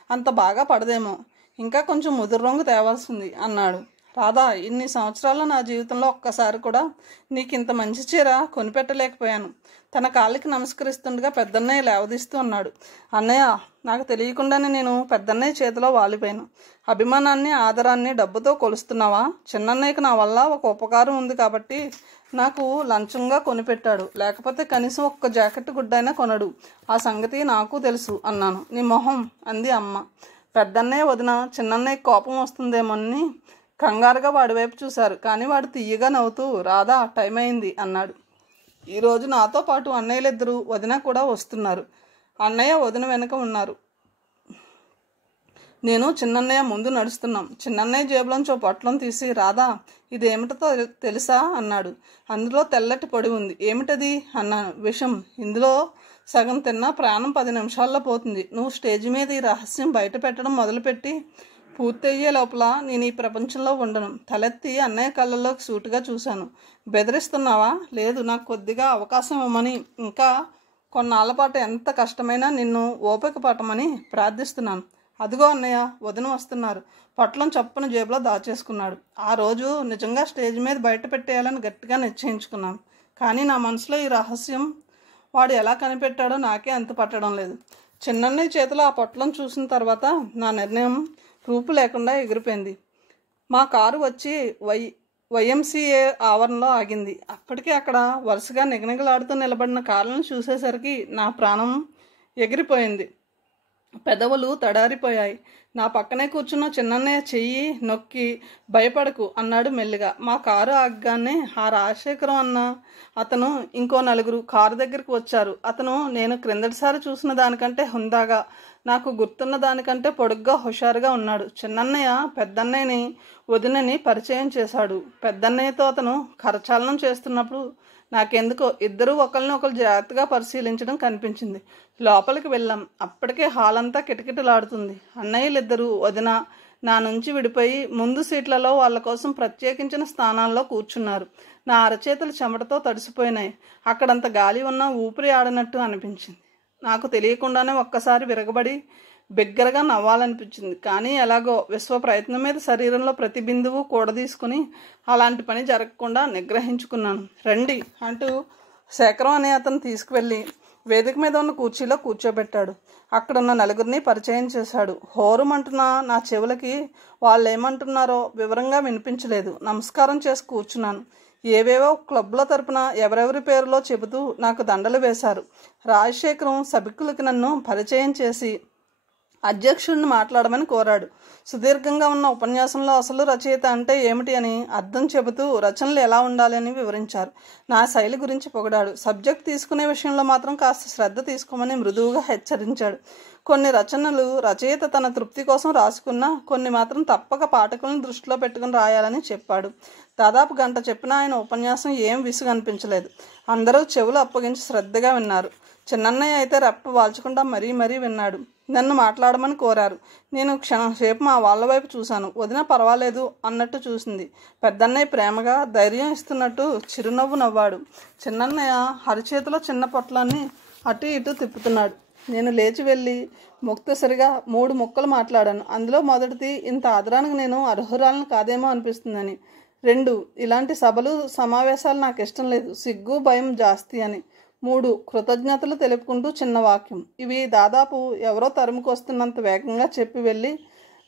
అంత బాగా పడదేమో, ఇంకా కొంచెం ముదురు రంగు తేవాల్సింది అన్నాడు. రాధా, ఇన్ని సంవత్సరాల నా జీవితంలో ఒక్కసారి కూడా నీకు ఇంత మంచి చీర కొనిపెట్టలేకపోయాను. తన కాళ్ళకి నమస్కరిస్తుండగా పెద్దన్నయ్య లేవదీస్తూ అన్నాడు. అన్నయ్య, నాకు తెలియకుండానే నేను పెద్దన్నయ్య చేతిలో వాలిపోయాను. అభిమానాన్ని, ఆదరాన్ని డబ్బుతో కొలుస్తున్నావా? చిన్నన్నయ్యకి నా వల్ల ఒక ఉపకారం ఉంది కాబట్టి నాకు లంచంగా కొనిపెట్టాడు. లేకపోతే కనీసం ఒక్క జాకెట్ గుడ్డైనా కొనడు. ఆ సంగతి నాకు తెలుసు అన్నాను. నీ మొహం అంది అమ్మ. పెద్దన్నయ్య, వదిన చిన్నన్నయ్య కోపం వస్తుందేమోనని కంగారుగా వాడి వైపు చూశారు. కానీ వాడు తీయగా నవ్వుతూ, రాధా, టైం అయింది అన్నాడు. ఈరోజు నాతో పాటు అన్నయ్యలిద్దరూ, వదిన కూడా వస్తున్నారు. అన్నయ్య వదిన వెనుక ఉన్నారు. నేను చిన్నన్నయ్య ముందు నడుస్తున్నాం. చిన్నన్నయ్య జేబులోంచి ఓ పొట్లం తీసి, రాధా, ఇదేమిటో తెలుసా అన్నాడు. అందులో తెల్లటి పొడి ఉంది. ఏమిటది అన్నాను. విషం. ఇందులో సగం తిన్నా ప్రాణం 10 నిమిషాల్లో పోతుంది. నువ్వు స్టేజ్ మీద ఈ రహస్యం బయట పెట్టడం మొదలుపెట్టి పూర్తయ్యే లోపల నేను ఈ ప్రపంచంలో ఉండను. తలెత్తి అన్నయ్య కళ్ళల్లోకి సూటుగా చూశాను. బెదిరిస్తున్నావా? లేదు, నాకు కొద్దిగా అవకాశం ఇవ్వమని, ఇంకా కొన్నాళ్ల పాటు ఎంత కష్టమైనా నిన్ను ఓపిక పట్టమని ప్రార్థిస్తున్నాను. అదిగో అన్నయ్య, వదిన వస్తున్నారు. పొట్లం చప్పున జేబులో దాచేసుకున్నాడు. ఆ రోజు నిజంగా స్టేజ్ మీద బయట పెట్టేయాలని గట్టిగా నిశ్చయించుకున్నాను. కానీ నా మనసులో ఈ రహస్యం వాడు ఎలా కనిపెట్టాడో నాకే అంతు పట్టడం లేదు. చిన్నన్నయ్య చేతిలో ఆ పొట్లం చూసిన తర్వాత నా నిర్ణయం రూపు లేకుండా ఎగిరిపోయింది. మా కారు వచ్చి వైఎంసీఏ ఆవరణలో ఆగింది. అప్పటికే అక్కడ వరుసగా నిగనిగలాడుతూ నిలబడిన కార్లను చూసేసరికి నా ప్రాణం ఎగిరిపోయింది. పెదవులు తడారిపోయాయి. నా పక్కనే కూర్చున్న చిన్నన్నయ్య చెయ్యి నొక్కి భయపడకు అన్నాడు మెల్లిగా. మా కారు ఆగగానే ఆ రాజశేఖరం అన్న అతను ఇంకో నలుగురు కారు దగ్గరికి వచ్చారు. అతను నేను క్రిందటిసారి చూసిన దానికంటే హుందాగా, నాకు గుర్తున్న దానికంటే పొడుగ్గా హుషారుగా ఉన్నాడు. చిన్నన్నయ్య పెద్దన్నయ్యని వదినని పరిచయం చేశాడు. పెద్దన్నయ్యతో అతను కరచాలనం చేస్తున్నప్పుడు నాకెందుకో ఇద్దరూ ఒకరిని ఒకరు జాగ్రత్తగా పరిశీలించడం కనిపించింది. లోపలికి వెళ్ళాం. అప్పటికే హాల్ అంతా కిటకిటలాడుతుంది. అన్నయ్యలిద్దరూ వదిన నా నుంచి విడిపోయి ముందు సీట్లలో వాళ్ళ కోసం ప్రత్యేకించిన స్థానాల్లో కూర్చున్నారు. నా అరచేతులు చెమటతో తడిసిపోయినాయి. అక్కడంత గాలి ఉన్నా ఊపిరి ఆడినట్టు అనిపించింది. నాకు తెలియకుండానే ఒక్కసారి విరగబడి బిగ్గరగా నవ్వాలనిపించింది. కానీ ఎలాగో విశ్వ ప్రయత్నం మీద శరీరంలో ప్రతి బిందువు కూడదీసుకుని అలాంటి పని జరగకుండా నిగ్రహించుకున్నాను. రండి అంటూ శేఖరం అనే అతను తీసుకువెళ్ళి వేదిక మీద ఉన్న కుర్చీలో కూర్చోబెట్టాడు. అక్కడున్న నలుగురిని పరిచయం చేశాడు. హోరుమంటున్న నా చెవులకి వాళ్ళు ఏమంటున్నారో వివరంగా వినిపించలేదు. నమస్కారం చేసి కూర్చున్నాను. ఏవేవో క్లబ్ల తరపున ఎవరెవరి పేరులో చెబుతూ నాకు దండలు వేశారు. రాజశేఖరం సభికులకి నన్ను పరిచయం చేసి అధ్యక్షుడిని మాట్లాడమని కోరాడు. సుదీర్ఘంగా ఉన్న ఉపన్యాసంలో అసలు రచయిత అంటే ఏమిటి అని అర్థం చెబుతూ రచనలు ఎలా ఉండాలి అని వివరించారు. నా శైలి గురించి పొగిడాడు. సబ్జెక్ట్ తీసుకునే విషయంలో మాత్రం కాస్త శ్రద్ధ తీసుకోమని మృదువుగా హెచ్చరించాడు. కొన్ని రచనలు రచయిత తన తృప్తి కోసం రాసుకున్నా కొన్ని మాత్రం తప్పక పాఠకులను దృష్టిలో పెట్టుకుని రాయాలని చెప్పాడు. దాదాపు గంట చెప్పిన ఆయన ఉపన్యాసం ఏం విసుగు అనిపించలేదు. అందరూ చెవులు అప్పగించి శ్రద్ధగా విన్నారు. చిన్నన్నయ్య అయితే రెప్ప వాల్చకుండా మరీ విన్నాడు. నన్ను మాట్లాడమని కోరారు. నేను క్షణం సేపు మా వాళ్ళ వైపు చూశాను. వదిన పర్వాలేదు అన్నట్టు చూసింది. పెద్దన్నయ్య ప్రేమగా ధైర్యం ఇస్తున్నట్టు చిరునవ్వు నవ్వాడు. చిన్నన్నయ్య అరిచేతిలో చిన్న పొట్లాన్ని అటు ఇటు తిప్పుతున్నాడు. నేను లేచి వెళ్ళి ముక్తసరిగా 3 ముక్కలు మాట్లాడాను. అందులో మొదటిది, ఇంత ఆదరానికి నేను అర్హురాలను కాదేమో అనిపిస్తుందని. 2, ఇలాంటి సభలు సమావేశాలు నాకు ఇష్టం లేదు, సిగ్గు భయం జాస్తి అని. 3, కృతజ్ఞతలు తెలుపుకుంటూ చిన్న వాక్యం. ఇవి దాదాపు ఎవరో తరుముకొస్తున్నంత వేగంగా చెప్పి వెళ్ళి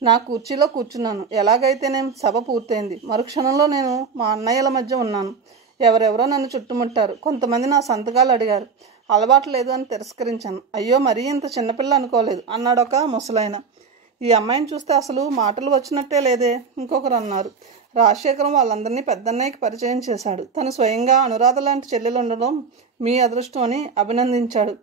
నా కుర్చీలో కూర్చున్నాను. ఎలాగైతేనేం సభ పూర్తయింది. మరుక్షణంలో నేను మా అన్నయ్యల మధ్య ఉన్నాను. ఎవరెవరో నన్ను చుట్టుముట్టారు. కొంతమంది నా సంతకాలు అడిగారు. అలవాటు లేదు అని తిరస్కరించాను. అయ్యో, మరీ ఇంత చిన్నపిల్ల అనుకోలేదు అన్నాడు ఒక ముసలాయన. ఈ అమ్మాయిని చూస్తే అసలు మాటలు వచ్చినట్టే లేదే ఇంకొకరు అన్నారు. రాజశేఖరం వాళ్ళందరినీ పెద్దన్నయ్యకి పరిచయం చేశాడు. తను స్వయంగా అనురాధ లాంటి చెల్లెలు ఉండడం మీ అదృష్టం అని అభినందించాడు.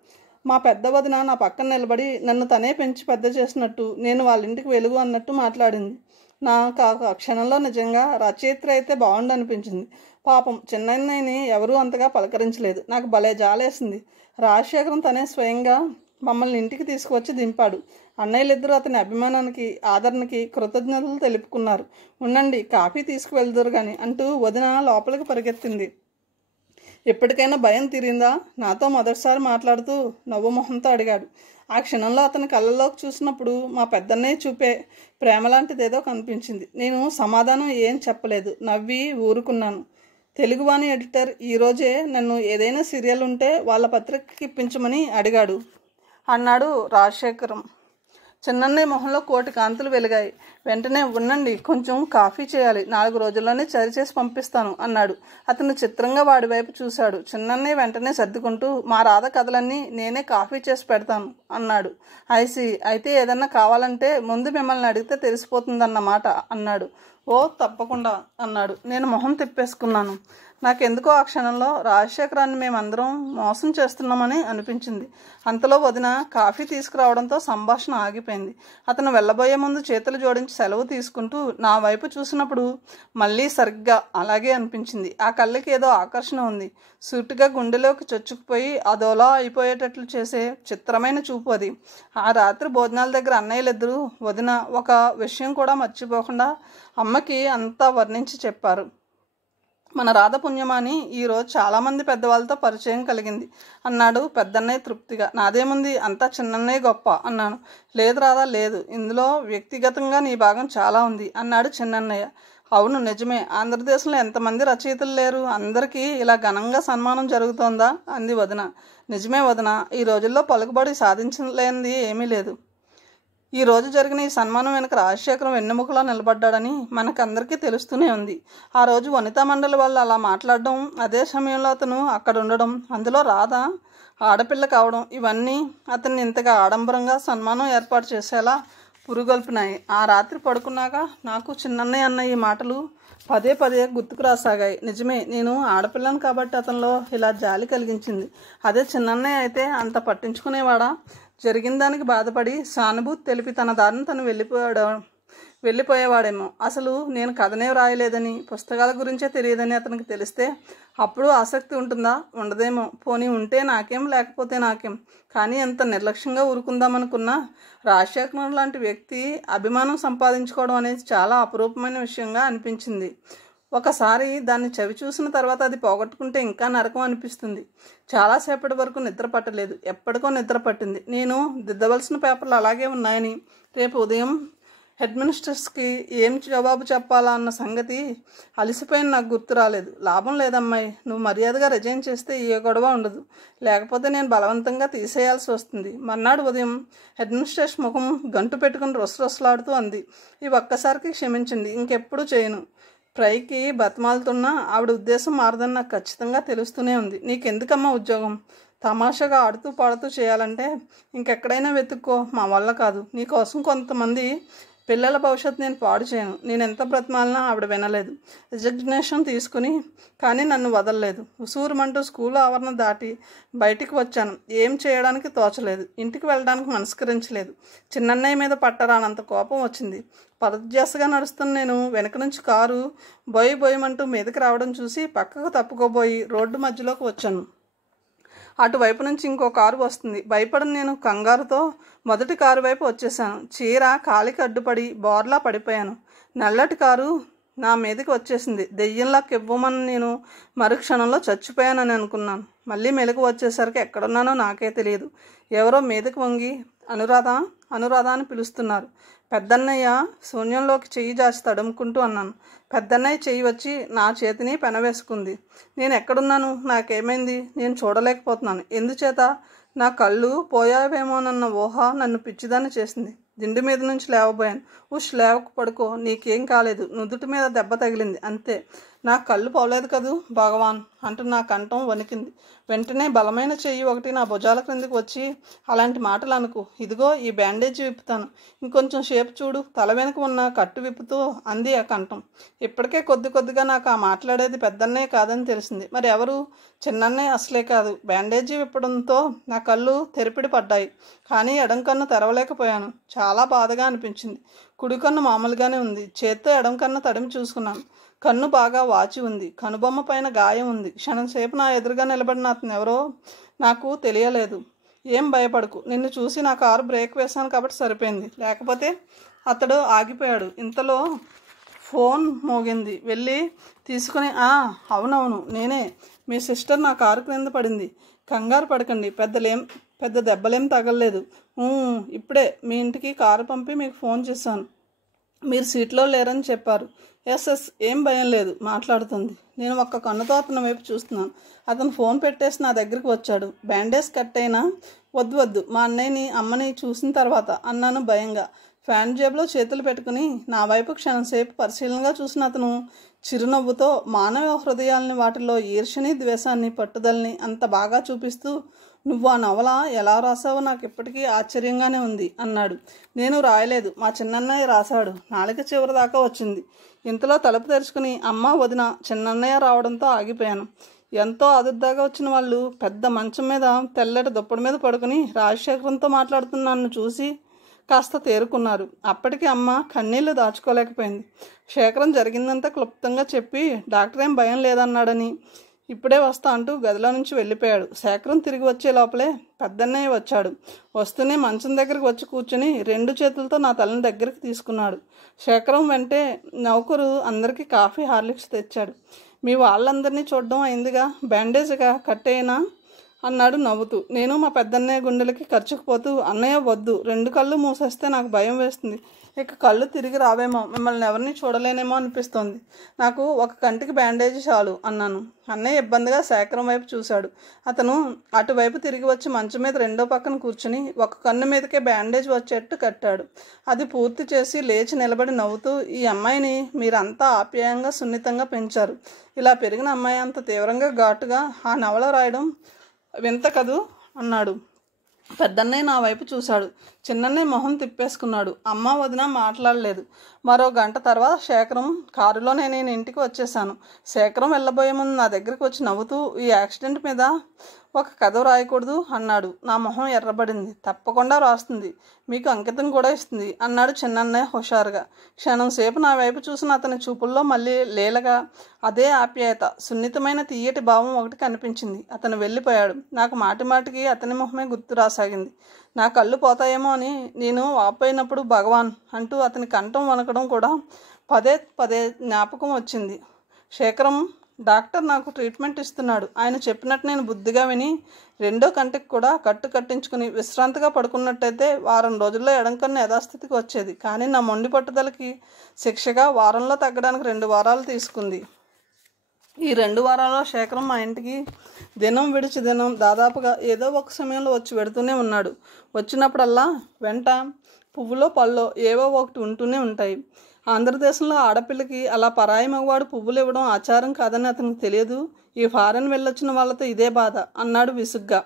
మా పెద్ద వదిన నా పక్కన నిలబడి నన్ను తనే పెంచి పెద్ద చేసినట్టు, నేను వాళ్ళ ఇంటికి వెలుగు అన్నట్టు మాట్లాడింది. నాకు ఆ క్షణంలో నిజంగా రచయిత్రి అయితే బాగుండనిపించింది. పాపం చిన్నన్నయ్యని ఎవరూ అంతగా పలకరించలేదు. నాకు భలే జాలేసింది. రాజశేఖరం తనే స్వయంగా మమ్మల్ని ఇంటికి తీసుకువచ్చి దింపాడు. అన్నయ్యలిద్దరూ అతని అభిమానానికి ఆదరణకి కృతజ్ఞతలు తెలుపుకున్నారు. ఉండండి, కాఫీ తీసుకువెళ్దురు కానీ అంటూ వదిన లోపలికి పరిగెత్తింది. ఎప్పటికైనా భయం తీరిందా? నాతో మొదటిసారి మాట్లాడుతూ నవ్వు మొహంతో అడిగాడు. ఆ క్షణంలో అతని కళ్ళల్లోకి చూసినప్పుడు మా పెద్దన్నయ్య చూపే ప్రేమ లాంటిదేదో కనిపించింది. నేను సమాధానం ఏం చెప్పలేదు, నవ్వి ఊరుకున్నాను. తెలుగువాణి ఎడిటర్ ఈరోజే నన్ను ఏదైనా సీరియల్ ఉంటే వాళ్ళ పత్రికకి ఇప్పించమని అడిగాడు అన్నాడు రాజశేఖరం. చిన్నన్నయ్య మొహంలో కోటి కాంతులు వెలిగాయి. వెంటనే ఉండండి, కొంచెం కాఫీ చేయాలి, 4 రోజుల్లోనే చేసి పంపిస్తాను అన్నాడు. అతను చిత్రంగా వాడి వైపు చూశాడు. చిన్నన్నయ్య వెంటనే సర్దుకుంటూ మా రాధ కథలన్నీ నేనే కాఫీ చేసి పెడతాను అన్నాడు. ఐసి, అయితే ఏదన్నా కావాలంటే ముందు మిమ్మల్ని అడిగితే తెలిసిపోతుందన్నమాట అన్నాడు. ఓ తప్పకుండా అన్నాడు. నేను మొహం తిప్పేసుకున్నాను. నాకెందుకో ఆ క్షణంలో రాజశేఖరాన్ని మేమందరం మోసం చేస్తున్నామని అనిపించింది. అంతలో వదిన కాఫీ తీసుకురావడంతో సంభాషణ ఆగిపోయింది. అతను వెళ్ళబోయే ముందు చేతులు జోడించి సెలవు తీసుకుంటూ నా వైపు చూసినప్పుడు మళ్ళీ సరిగ్గా అలాగే అనిపించింది. ఆ కళ్ళకి ఏదో ఆకర్షణ ఉంది. సూటిగా గుండెలోకి చొచ్చుకుపోయి అదోలా అయిపోయేటట్లు చేసే చిత్రమైన చూపు అది. ఆ రాత్రి భోజనాల దగ్గర అన్నయ్యలిద్దరూ వదిన ఒక విషయం కూడా మర్చిపోకుండా అమ్మకి అంతా వర్ణించి చెప్పారు. మన రాధపుణ్యమాని ఈరోజు చాలామంది పెద్దవాళ్ళతో పరిచయం కలిగింది అన్నాడు పెద్దన్నయ్య తృప్తిగా. నాదేముంది, అంతా చిన్నన్నయ్య గొప్ప అన్నాను. లేదు రాధా, లేదు, ఇందులో వ్యక్తిగతంగా నీ భాగం చాలా ఉంది అన్నాడు చిన్నన్నయ్య. అవును, నిజమే. ఆంధ్రదేశంలో ఎంతమంది రచయితలు లేరు, అందరికీ ఇలా ఘనంగా సన్మానం జరుగుతోందా అంది వదిన. నిజమే వదిన, ఈ రోజుల్లో పలుకుబడి సాధించలేనిది ఏమీ లేదు. ఈరోజు జరిగిన ఈ సన్మానం వెనుక రాజశేఖరం వెన్నెముకలా నిలబడ్డాడని మనకందరికీ తెలుస్తూనే ఉంది. ఆ రోజు వనితా మండలి వాళ్ళు అలా మాట్లాడడం, అదే సమయంలో అతను అక్కడ ఉండడం, అందులో రాధ ఆడపిల్ల కావడం, ఇవన్నీ అతన్ని ఇంతగా ఆడంబరంగా సన్మానం ఏర్పాటు చేసేలా పురుగొల్పినాయి. ఆ రాత్రి పడుకున్నాక నాకు చిన్నన్నయ్య అన్న ఈ మాటలు పదే పదే గుర్తుకు రాసాగాయి. నిజమే, నేను ఆడపిల్లను కాబట్టి అతనిలో ఇలా జాలి కలిగించింది. అదే చిన్నన్నయ్య అయితే అంత పట్టించుకునేవాడా? జరిగిన దానికి బాధపడి సానుభూతి తెలిపి తన దారిని తను వెళ్ళిపోయేవాడేమో. అసలు నేను కథనే వ్రాయలేదని, పుస్తకాల గురించే తెలియదని అతనికి తెలిస్తే అప్పుడు ఆసక్తి ఉంటుందా? ఉండదేమో. పోనీ ఉంటే నాకేం, లేకపోతే నాకేం. కానీ ఎంత నిర్లక్ష్యంగా ఊరుకుందామనుకున్నా రాజశేఖరం లాంటి వ్యక్తి అభిమానం సంపాదించుకోవడం అనేది చాలా అపురూపమైన విషయంగా అనిపించింది. ఒకసారి దాన్ని చవి చూసిన తర్వాత అది పోగొట్టుకుంటే ఇంకా నరకం అనిపిస్తుంది. చాలాసేపటి వరకు నిద్ర పట్టలేదు. ఎప్పటికో నిద్ర పట్టింది. నేను దిద్దవలసిన పేపర్లు అలాగే ఉన్నాయని, రేపు ఉదయం హెడ్ మినిస్టర్స్కి ఏం జవాబు చెప్పాలా అన్న సంగతి అలసిపోయిన నాకు గుర్తు రాలేదు. లాభం లేదమ్మాయి, నువ్వు మర్యాదగా రిజైన్ చేస్తే ఏ గొడవ ఉండదు. లేకపోతే నేను బలవంతంగా తీసేయాల్సి వస్తుంది. మర్నాడు ఉదయం హెడ్ మినిస్టర్స్ ముఖం గంటు పెట్టుకుని రొసరొసలాడుతూ అంది, ఈ ఒక్కసారికి క్షమించండి, ఇంకెప్పుడు చేయను. పైకి బతిమాలుతున్నా ఆవిడ ఉద్దేశం మారదని నాకు ఖచ్చితంగా తెలుస్తూనే ఉంది. నీకెందుకమ్మా ఉద్యోగం? తమాషాగా ఆడుతూ పాడుతూ చేయాలంటే ఇంకెక్కడైనా వెతుక్కో, మా వల్ల కాదు. నీకోసం కొంతమంది పిల్లల భవిష్యత్తు నేను పాడు చేయను. నేను ఎంత బ్రతిమాలినా ఆవిడ వినలేదు. రిజిగ్నేషన్ తీసుకుని కానీ నన్ను వదలలేదు. ఉసూరుమంటూ స్కూల్ ఆవరణ దాటి బయటికి వచ్చాను. ఏం చేయడానికి తోచలేదు. ఇంటికి వెళ్ళడానికి మనస్కరించలేదు. చిన్నన్నయ్య మీద పట్టరానంత కోపం వచ్చింది. పరధ్యాసగా నడుస్తున్న నేను వెనక నుంచి కారు బొయ్యమంటూ మీదకి రావడం చూసి పక్కకు తప్పుకోబోయి రోడ్డు మధ్యలోకి వచ్చాను. అటువైపు నుంచి ఇంకో కారు వస్తుంది. భయపడిన నేను కంగారుతో మొదటి కారు వైపు వచ్చేసాను. చీర కాలికి అడ్డుపడి బోర్లా పడిపోయాను. నల్లటి కారు నా మీదకి వచ్చేసింది. దెయ్యంలా కెవ్వమని నేను మరుక్షణంలో చచ్చిపోయానని అనుకున్నాను. మళ్ళీ మెలకు వచ్చేసరికి ఎక్కడున్నానో నాకే తెలియదు. ఎవరో మీదకి వంగి అనురాధ అని పిలుస్తున్నారు. పెద్దన్నయ్య శూన్యంలోకి చెయ్యి జాచి తడుముకుంటూ అన్నాను. పెద్దన్నయ్య చెయ్యి వచ్చి నా చేతిని పెనవేసుకుంది. నేను ఎక్కడున్నాను? నాకేమైంది? నేను చూడలేకపోతున్నాను. ఎందుచేత? నా కళ్ళు పోయావేమోనన్న ఊహ నన్ను పిచ్చిదాన్ని చేసింది. దిండు మీద నుంచి లేవబోయాను. లేవకు, పడుకో, నీకేం కాలేదు. నుదుటి మీద దెబ్బ తగిలింది అంతే. నా కళ్ళు పోలేదు కదూ భగవాన్ అంటూ నా కంఠం వణికింది. వెంటనే బలమైన చెయ్యి ఒకటి నా భుజాల క్రిందికి వచ్చి, అలాంటి మాటలు అనుకో, ఇదిగో ఈ బ్యాండేజ్ విప్పుతాను, ఇంకొంచెం షేపు చూడు, తల వెనుక ఉన్న కట్టు విప్పుతూ అంది ఆ కంఠం. ఇప్పటికే కొద్దిగా నాకు ఆ మాట్లాడేది పెద్దన్నయ్య కాదని తెలిసింది. మరి ఎవరు? చిన్నన్నయ్య అసలే కాదు. బ్యాండేజీ విప్పడంతో నా కళ్ళు తెరిపిడి పడ్డాయి. కానీ ఎడం కన్ను తెరవలేకపోయాను. చాలా బాధగా అనిపించింది. కుడి కన్ను మామూలుగానే ఉంది. చేత్తో ఎడం కన్ను తడిమి చూసుకున్నాను. కన్ను బాగా వాచి ఉంది. కనుబొమ్మ పైన గాయం ఉంది. క్షణంసేపు నా ఎదురుగా నిలబడిన అతను ఎవరో నాకు తెలియలేదు. ఏం భయపడకు, నిన్ను చూసి నా కారు బ్రేక్ వేశాను కాబట్టి సరిపోయింది, లేకపోతే అతడు ఆగిపోయాడు. ఇంతలో ఫోన్ మోగింది. వెళ్ళి తీసుకుని, అవునవును నేనే. మీ సిస్టర్ నా కారు క్రింద పడింది. కంగారు పడకండి, పెద్ద దెబ్బలేం తగలలేదు. ఇప్పుడే మీ ఇంటికి కారు పంపి మీకు ఫోన్ చేశాను. మీరు సీట్లో లేరని చెప్పారు. ఎస్, ఏం భయం లేదు, మాట్లాడుతుంది. నేను ఒక్క కన్నుతో అతని వైపు చూస్తున్నాను. అతను ఫోన్ పెట్టేసి నా దగ్గరికి వచ్చాడు. బ్యాండేజ్ కట్ అయినా వద్దు, మా అన్నయ్యని అమ్మని చూసిన తర్వాత అన్నాను భయంగా. ఫ్యాన్ జేబులో చేతులు పెట్టుకుని నా వైపు క్షణంసేపు పరిశీలనగా చూసిన అతను చిరునవ్వుతో మానవ హృదయాలని, వాటిలో ఈర్ష్యని, ద్వేషాన్ని, పట్టుదలని అంత బాగా చూపిస్తూ, నువ్వు ఆ నవల ఎలా రాసావో నాకు ఇప్పటికీ ఆశ్చర్యంగానే ఉంది అన్నాడు. నేను రాయలేదు, మా చిన్నన్నయ్య రాశాడు. నాలుక చివరి దాకా వచ్చింది. ఇంతలో తలుపు తెరుచుకుని అమ్మ, వదిన, చిన్నన్నయ్య రావడంతో ఆగిపోయాను. ఎంతో ఆదుర్దాగా వచ్చిన వాళ్ళు పెద్ద మంచం మీద తెల్లటి దుప్పటి మీద పడుకుని రాజశేఖరంతో మాట్లాడుతున్న నన్ను చూసి కాస్త తేరుకున్నారు. అప్పటికి అమ్మ కన్నీళ్లు దాచుకోలేకపోయింది. శేఖరం జరిగిందంతా క్లుప్తంగా చెప్పి డాక్టర్ ఏం భయం లేదన్నాడని, ఇప్పుడే వస్తా అంటూ గదిలో నుంచి వెళ్ళిపోయాడు. శేఖరం తిరిగి వచ్చే లోపలే పెద్దన్నయ్య వచ్చాడు. వస్తూనే మంచం దగ్గరికి వచ్చి కూర్చుని 2 చేతులతో నా తలని దగ్గరికి తీసుకున్నాడు. శేఖరం వెంటే నౌకరు అందరికీ కాఫీ, హార్లిక్స్ తెచ్చాడు. మీ వాళ్ళందరినీ చూడడం అయిందిగా, బ్యాండేజ్గా కట్టేనా అన్నాడు నవ్వుతూ. నేను మా పెద్దన్నయ్య గుండెలకి ఖర్చుకుపోతూ, అన్నయ్య వద్దు, 2 కళ్ళు మూసేస్తే నాకు భయం వేస్తుంది. ఇక కళ్ళు తిరిగి రావేమో, మిమ్మల్ని ఎవరిని చూడలేనేమో అనిపిస్తోంది. నాకు ఒక కంటికి బ్యాండేజ్ చాలు అన్నాను. అన్నయ్య ఇబ్బందిగా శేఖరం వైపు చూశాడు. అతను అటువైపు తిరిగి వచ్చి మంచం మీద రెండో పక్కన కూర్చుని ఒక కన్ను మీదకే బ్యాండేజ్ వచ్చేట్టు కట్టాడు. అది పూర్తి చేసి లేచి నిలబడి నవ్వుతూ, ఈ అమ్మాయిని మీరంతా ఆప్యాయంగా సున్నితంగా పెంచారు. ఇలా పెరిగిన అమ్మాయి అంత తీవ్రంగా ఘాటుగా ఆ నవల రాయడం వింత కదూ అన్నాడు. పెద్దన్నయ్య నా వైపు చూశాడు. చిన్నన్నయ్య మొహం తిప్పేసుకున్నాడు. అమ్మ వదిన మాట్లాడలేదు. మరో గంట తర్వాత శేఖరం కారులోనే నేను ఇంటికి వచ్చేసాను. శేఖరం వెళ్ళబోయే ముందు నా దగ్గరికి వచ్చి నవ్వుతూ, ఈ యాక్సిడెంట్ మీద ఒక కథ రాయకూడదు అన్నాడు. నా మొహం ఎర్రబడింది. తప్పకుండా రాస్తుంది, మీకు అంకితం కూడా ఇస్తుంది అన్నాడు చిన్నన్నయ్య హుషారుగా. క్షణం సేపు నా వైపు చూసిన అతని చూపుల్లో మళ్ళీ లీలగా అదే ఆప్యాయత, సున్నితమైన తీయటి భావం ఒకటి కనిపించింది. అతను వెళ్ళిపోయాడు. నాకు మాటిమాటికి అతని మొహమే గుర్తు రాసాగింది. నా కళ్ళు పోతాయేమో అని నేను వాపోయినప్పుడు భగవాన్ అంటూ అతని కంఠం వణకడం కూడా పదే పదే జ్ఞాపకం వచ్చింది. శేఖరం డాక్టర్ నాకు ట్రీట్మెంట్ ఇస్తున్నాడు. ఆయన చెప్పినట్టు నేను బుద్ధిగా విని రెండో కంటికి కూడా కట్టు కట్టించుకుని విశ్రాంతిగా పడుకున్నట్టయితే వారం రోజుల్లో ఎడంకన్ను యథాస్థితికి వచ్చేది. కానీ నా మొండి పట్టుదలకి శిక్షగా వారంలో తగ్గడానికి 2 వారాలు తీసుకుంది. ఈ 2 వారాల్లో శేఖరం మా ఇంటికి దినం విడిచి దినం దాదాపుగా ఏదో ఒక సమయంలో వచ్చి పెడుతూనే ఉన్నాడు. వచ్చినప్పుడల్లా వెంట పువ్వులో పళ్ళో ఏవో ఒకటి ఉంటూనే ఉంటాయి. ఆంధ్రదేశంలో ఆడపిల్లకి అలా పరాయి మగవాడు పువ్వులు ఇవ్వడం ఆచారం కాదని అతనికి తెలియదు. ఈ ఫారెన్ వెళ్ళొచ్చిన వాళ్ళతో ఇదే బాధ అన్నాడు విసుగ్గా.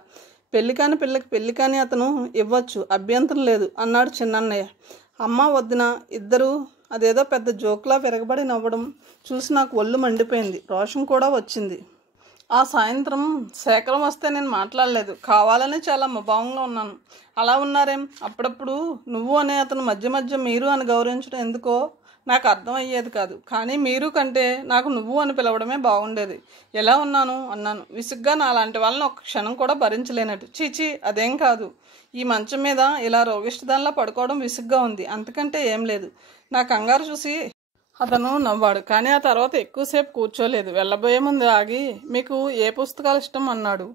పెళ్లి కాని పిల్లకి పెళ్లి కాని అతను ఇవ్వచ్చు, అభ్యంతరం లేదు అన్నాడు చిన్నన్నయ్య. అమ్మ వద్దిన ఇద్దరు అదేదో పెద్ద జోక్లా విరగబడి నవ్వడం చూసి నాకు ఒళ్ళు మండిపోయింది. రోషం కూడా వచ్చింది. ఆ సాయంత్రం శేఖరం వస్తే నేను మాట్లాడలేదు. కావాలని చాలా ముభావంగా ఉన్నాను. అలా ఉన్నారేం? అప్పుడప్పుడు నువ్వు అనే అతను మధ్య మధ్య మీరు అని గౌరవించడం ఎందుకో నాకు అర్థమయ్యేది కాదు. కానీ మీరు కంటే నాకు నువ్వు అని పిలవడమే బాగుండేది. ఎలా ఉన్నాను అన్నాను విసుగ్గా, నాలాంటి వాళ్ళని ఒక్క క్షణం కూడా భరించలేనట్టు. చీచీ, అదేం కాదు. ఈ మంచం మీద ఇలా రోగిష్టిదానిలా పడుకోవడం విసుగ్గా ఉంది, అంతకంటే ఏం లేదు. నా కంగారు చూసి అతను నవ్వాడు. కానీ ఆ తర్వాత ఎక్కువసేపు కూర్చోలేదు. వెళ్ళబోయే ముందు ఆగి, మీకు ఏ పుస్తకాలు ఇష్టం అన్నాడు.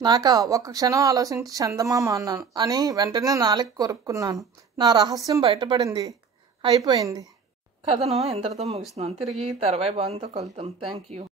నాకా ఒక్క క్షణం ఆలోచించి చందమామ అన్నాను. అని వెంటనే నాలుగు కొరుక్కున్నాను. నా రహస్యం బయటపడింది. అయిపోయింది. కథను ఇంతటితో ముగిస్తున్నాను. తిరిగి తర్వాయి భాగంతో కలుద్దాం. Thank you.